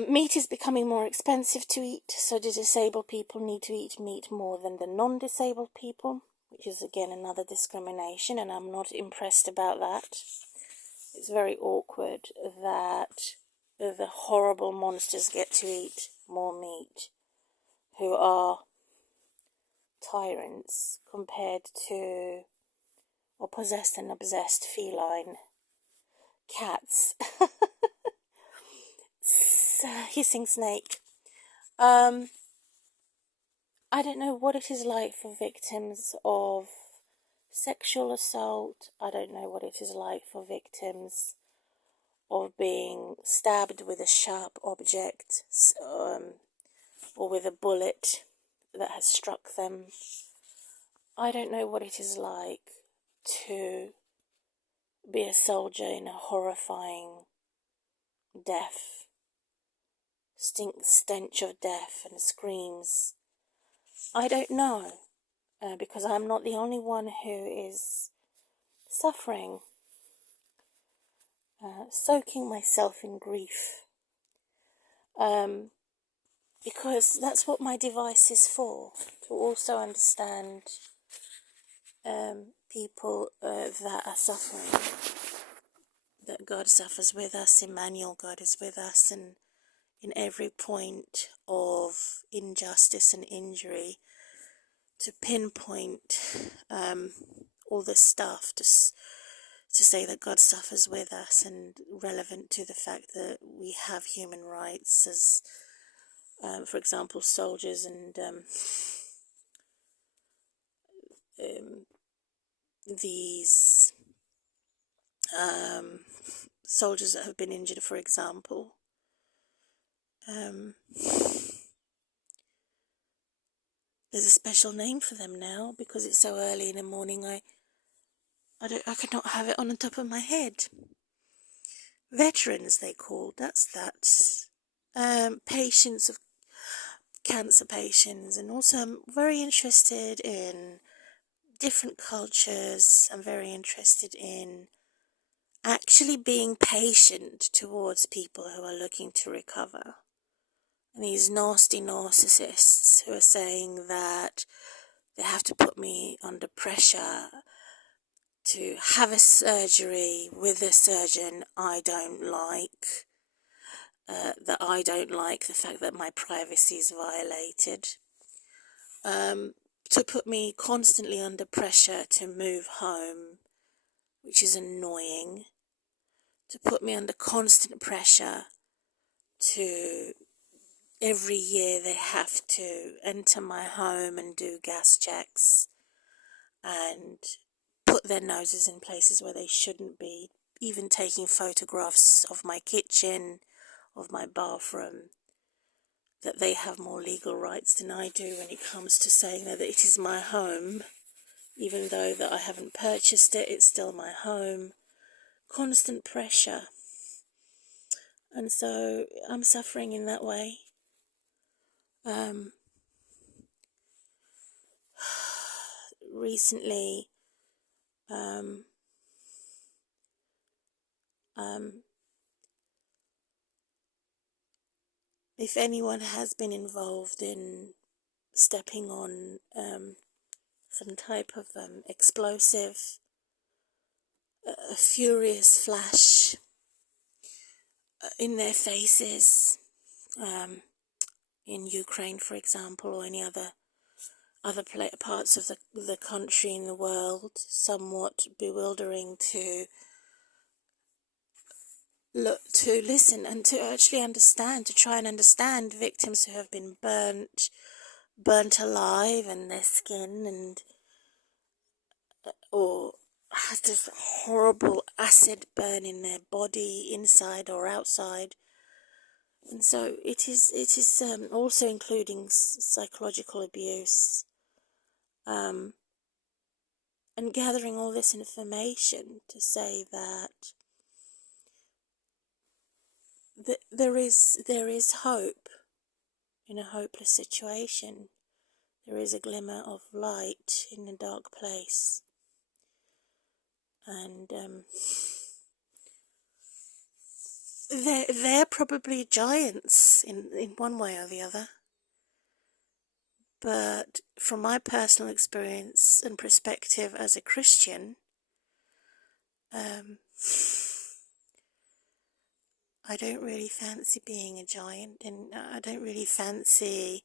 Meat is becoming more expensive to eat, so the disabled people need to eat meat more than the non-disabled people, which is again another discrimination, and I'm not impressed about that. It's very awkward that the horrible monsters get to eat more meat, who are tyrants compared to, or possessed and obsessed feline cats. Hissing snake. I don't know what it is like for victims of sexual assault. I don't know what it is like for victims of being stabbed with a sharp object, or with a bullet that has struck them. I don't know what it is like to be a soldier in a horrifying death, stench of death and screams. I don't know, because I'm not the only one who is suffering, soaking myself in grief, because that's what my device is for, to also understand people that are suffering, that God suffers with us, Emmanuel, God is with us, and in every point of injustice and injury, to pinpoint all this stuff, to say that God suffers with us, and relevant to the fact that we have human rights as, for example, soldiers and these soldiers that have been injured, for example. There's a special name for them now because it's so early in the morning. I could not have it on the top of my head. Veterans, they called. That's that. Patients of cancer patients, and also I'm very interested in different cultures. I'm very interested in actually being patient towards people who are looking to recover. And these nasty narcissists who are saying that they have to put me under pressure to have a surgery with a surgeon I don't like, that I don't like the fact that my privacy is violated, to put me constantly under pressure to move home, which is annoying, to put me under constant pressure to, every year they have to enter my home and do gas checks and put their noses in places where they shouldn't be, even taking photographs of my kitchen, of my bathroom, that they have more legal rights than I do when it comes to saying that it is my home, even though that I haven't purchased it, it's still my home. Constant pressure. And so I'm suffering in that way. Recently, if anyone has been involved in stepping on some type of explosive, a furious flash in their faces, in Ukraine, for example, or any other parts of the country in the world, somewhat bewildering to listen and to actually understand, to try and understand victims who have been burnt alive, and their skin, and or had this horrible acid burn in their body, inside or outside. And so it is also including psychological abuse, and gathering all this information to say that there is hope in a hopeless situation. There is a glimmer of light in a dark place. And they're probably giants in one way or the other. But from my personal experience and perspective as a Christian, I don't really fancy being a giant, and I don't really fancy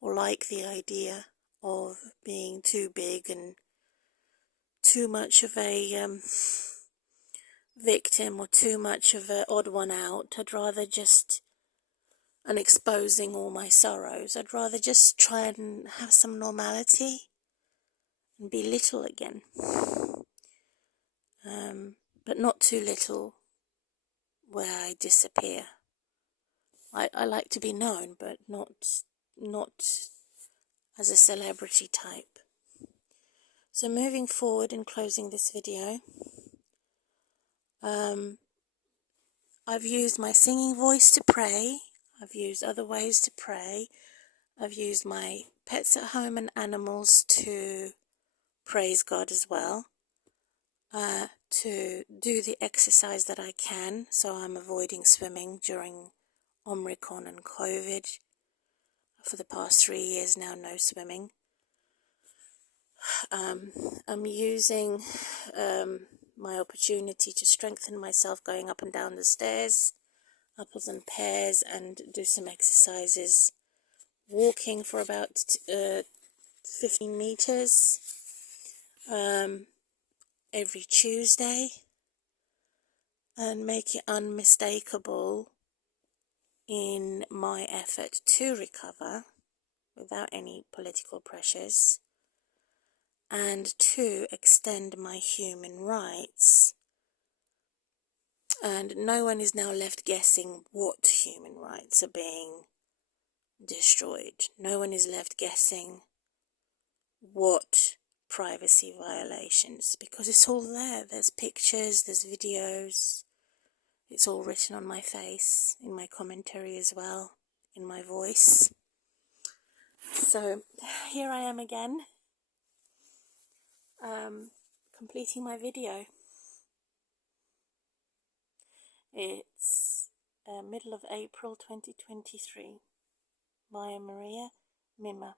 or like the idea of being too big and too much of a victim or too much of an odd one out. I'd rather just, and exposing all my sorrows, I'd rather just try and have some normality and be little again. But not too little where I disappear. I like to be known, but not as a celebrity type. So moving forward and closing this video, I've used my singing voice to pray. I've used other ways to pray. I've used my pets at home and animals to praise God as well. To do the exercise that I can. So I'm avoiding swimming during Omicron and COVID. For the past 3 years now, no swimming. I'm using my opportunity to strengthen myself going up and down the stairs, apples and pears, and do some exercises. Walking for about 15 meters every Tuesday, and make it unmistakable in my effort to recover without any political pressures, and to extend my human rights. And no one is now left guessing what human rights are being destroyed. No one is left guessing what privacy violations, because it's all there. There's pictures, there's videos, it's all written on my face, in my commentary as well, in my voice. So here I am again, completing my video. It's middle of April 2023. Via Maria Mima.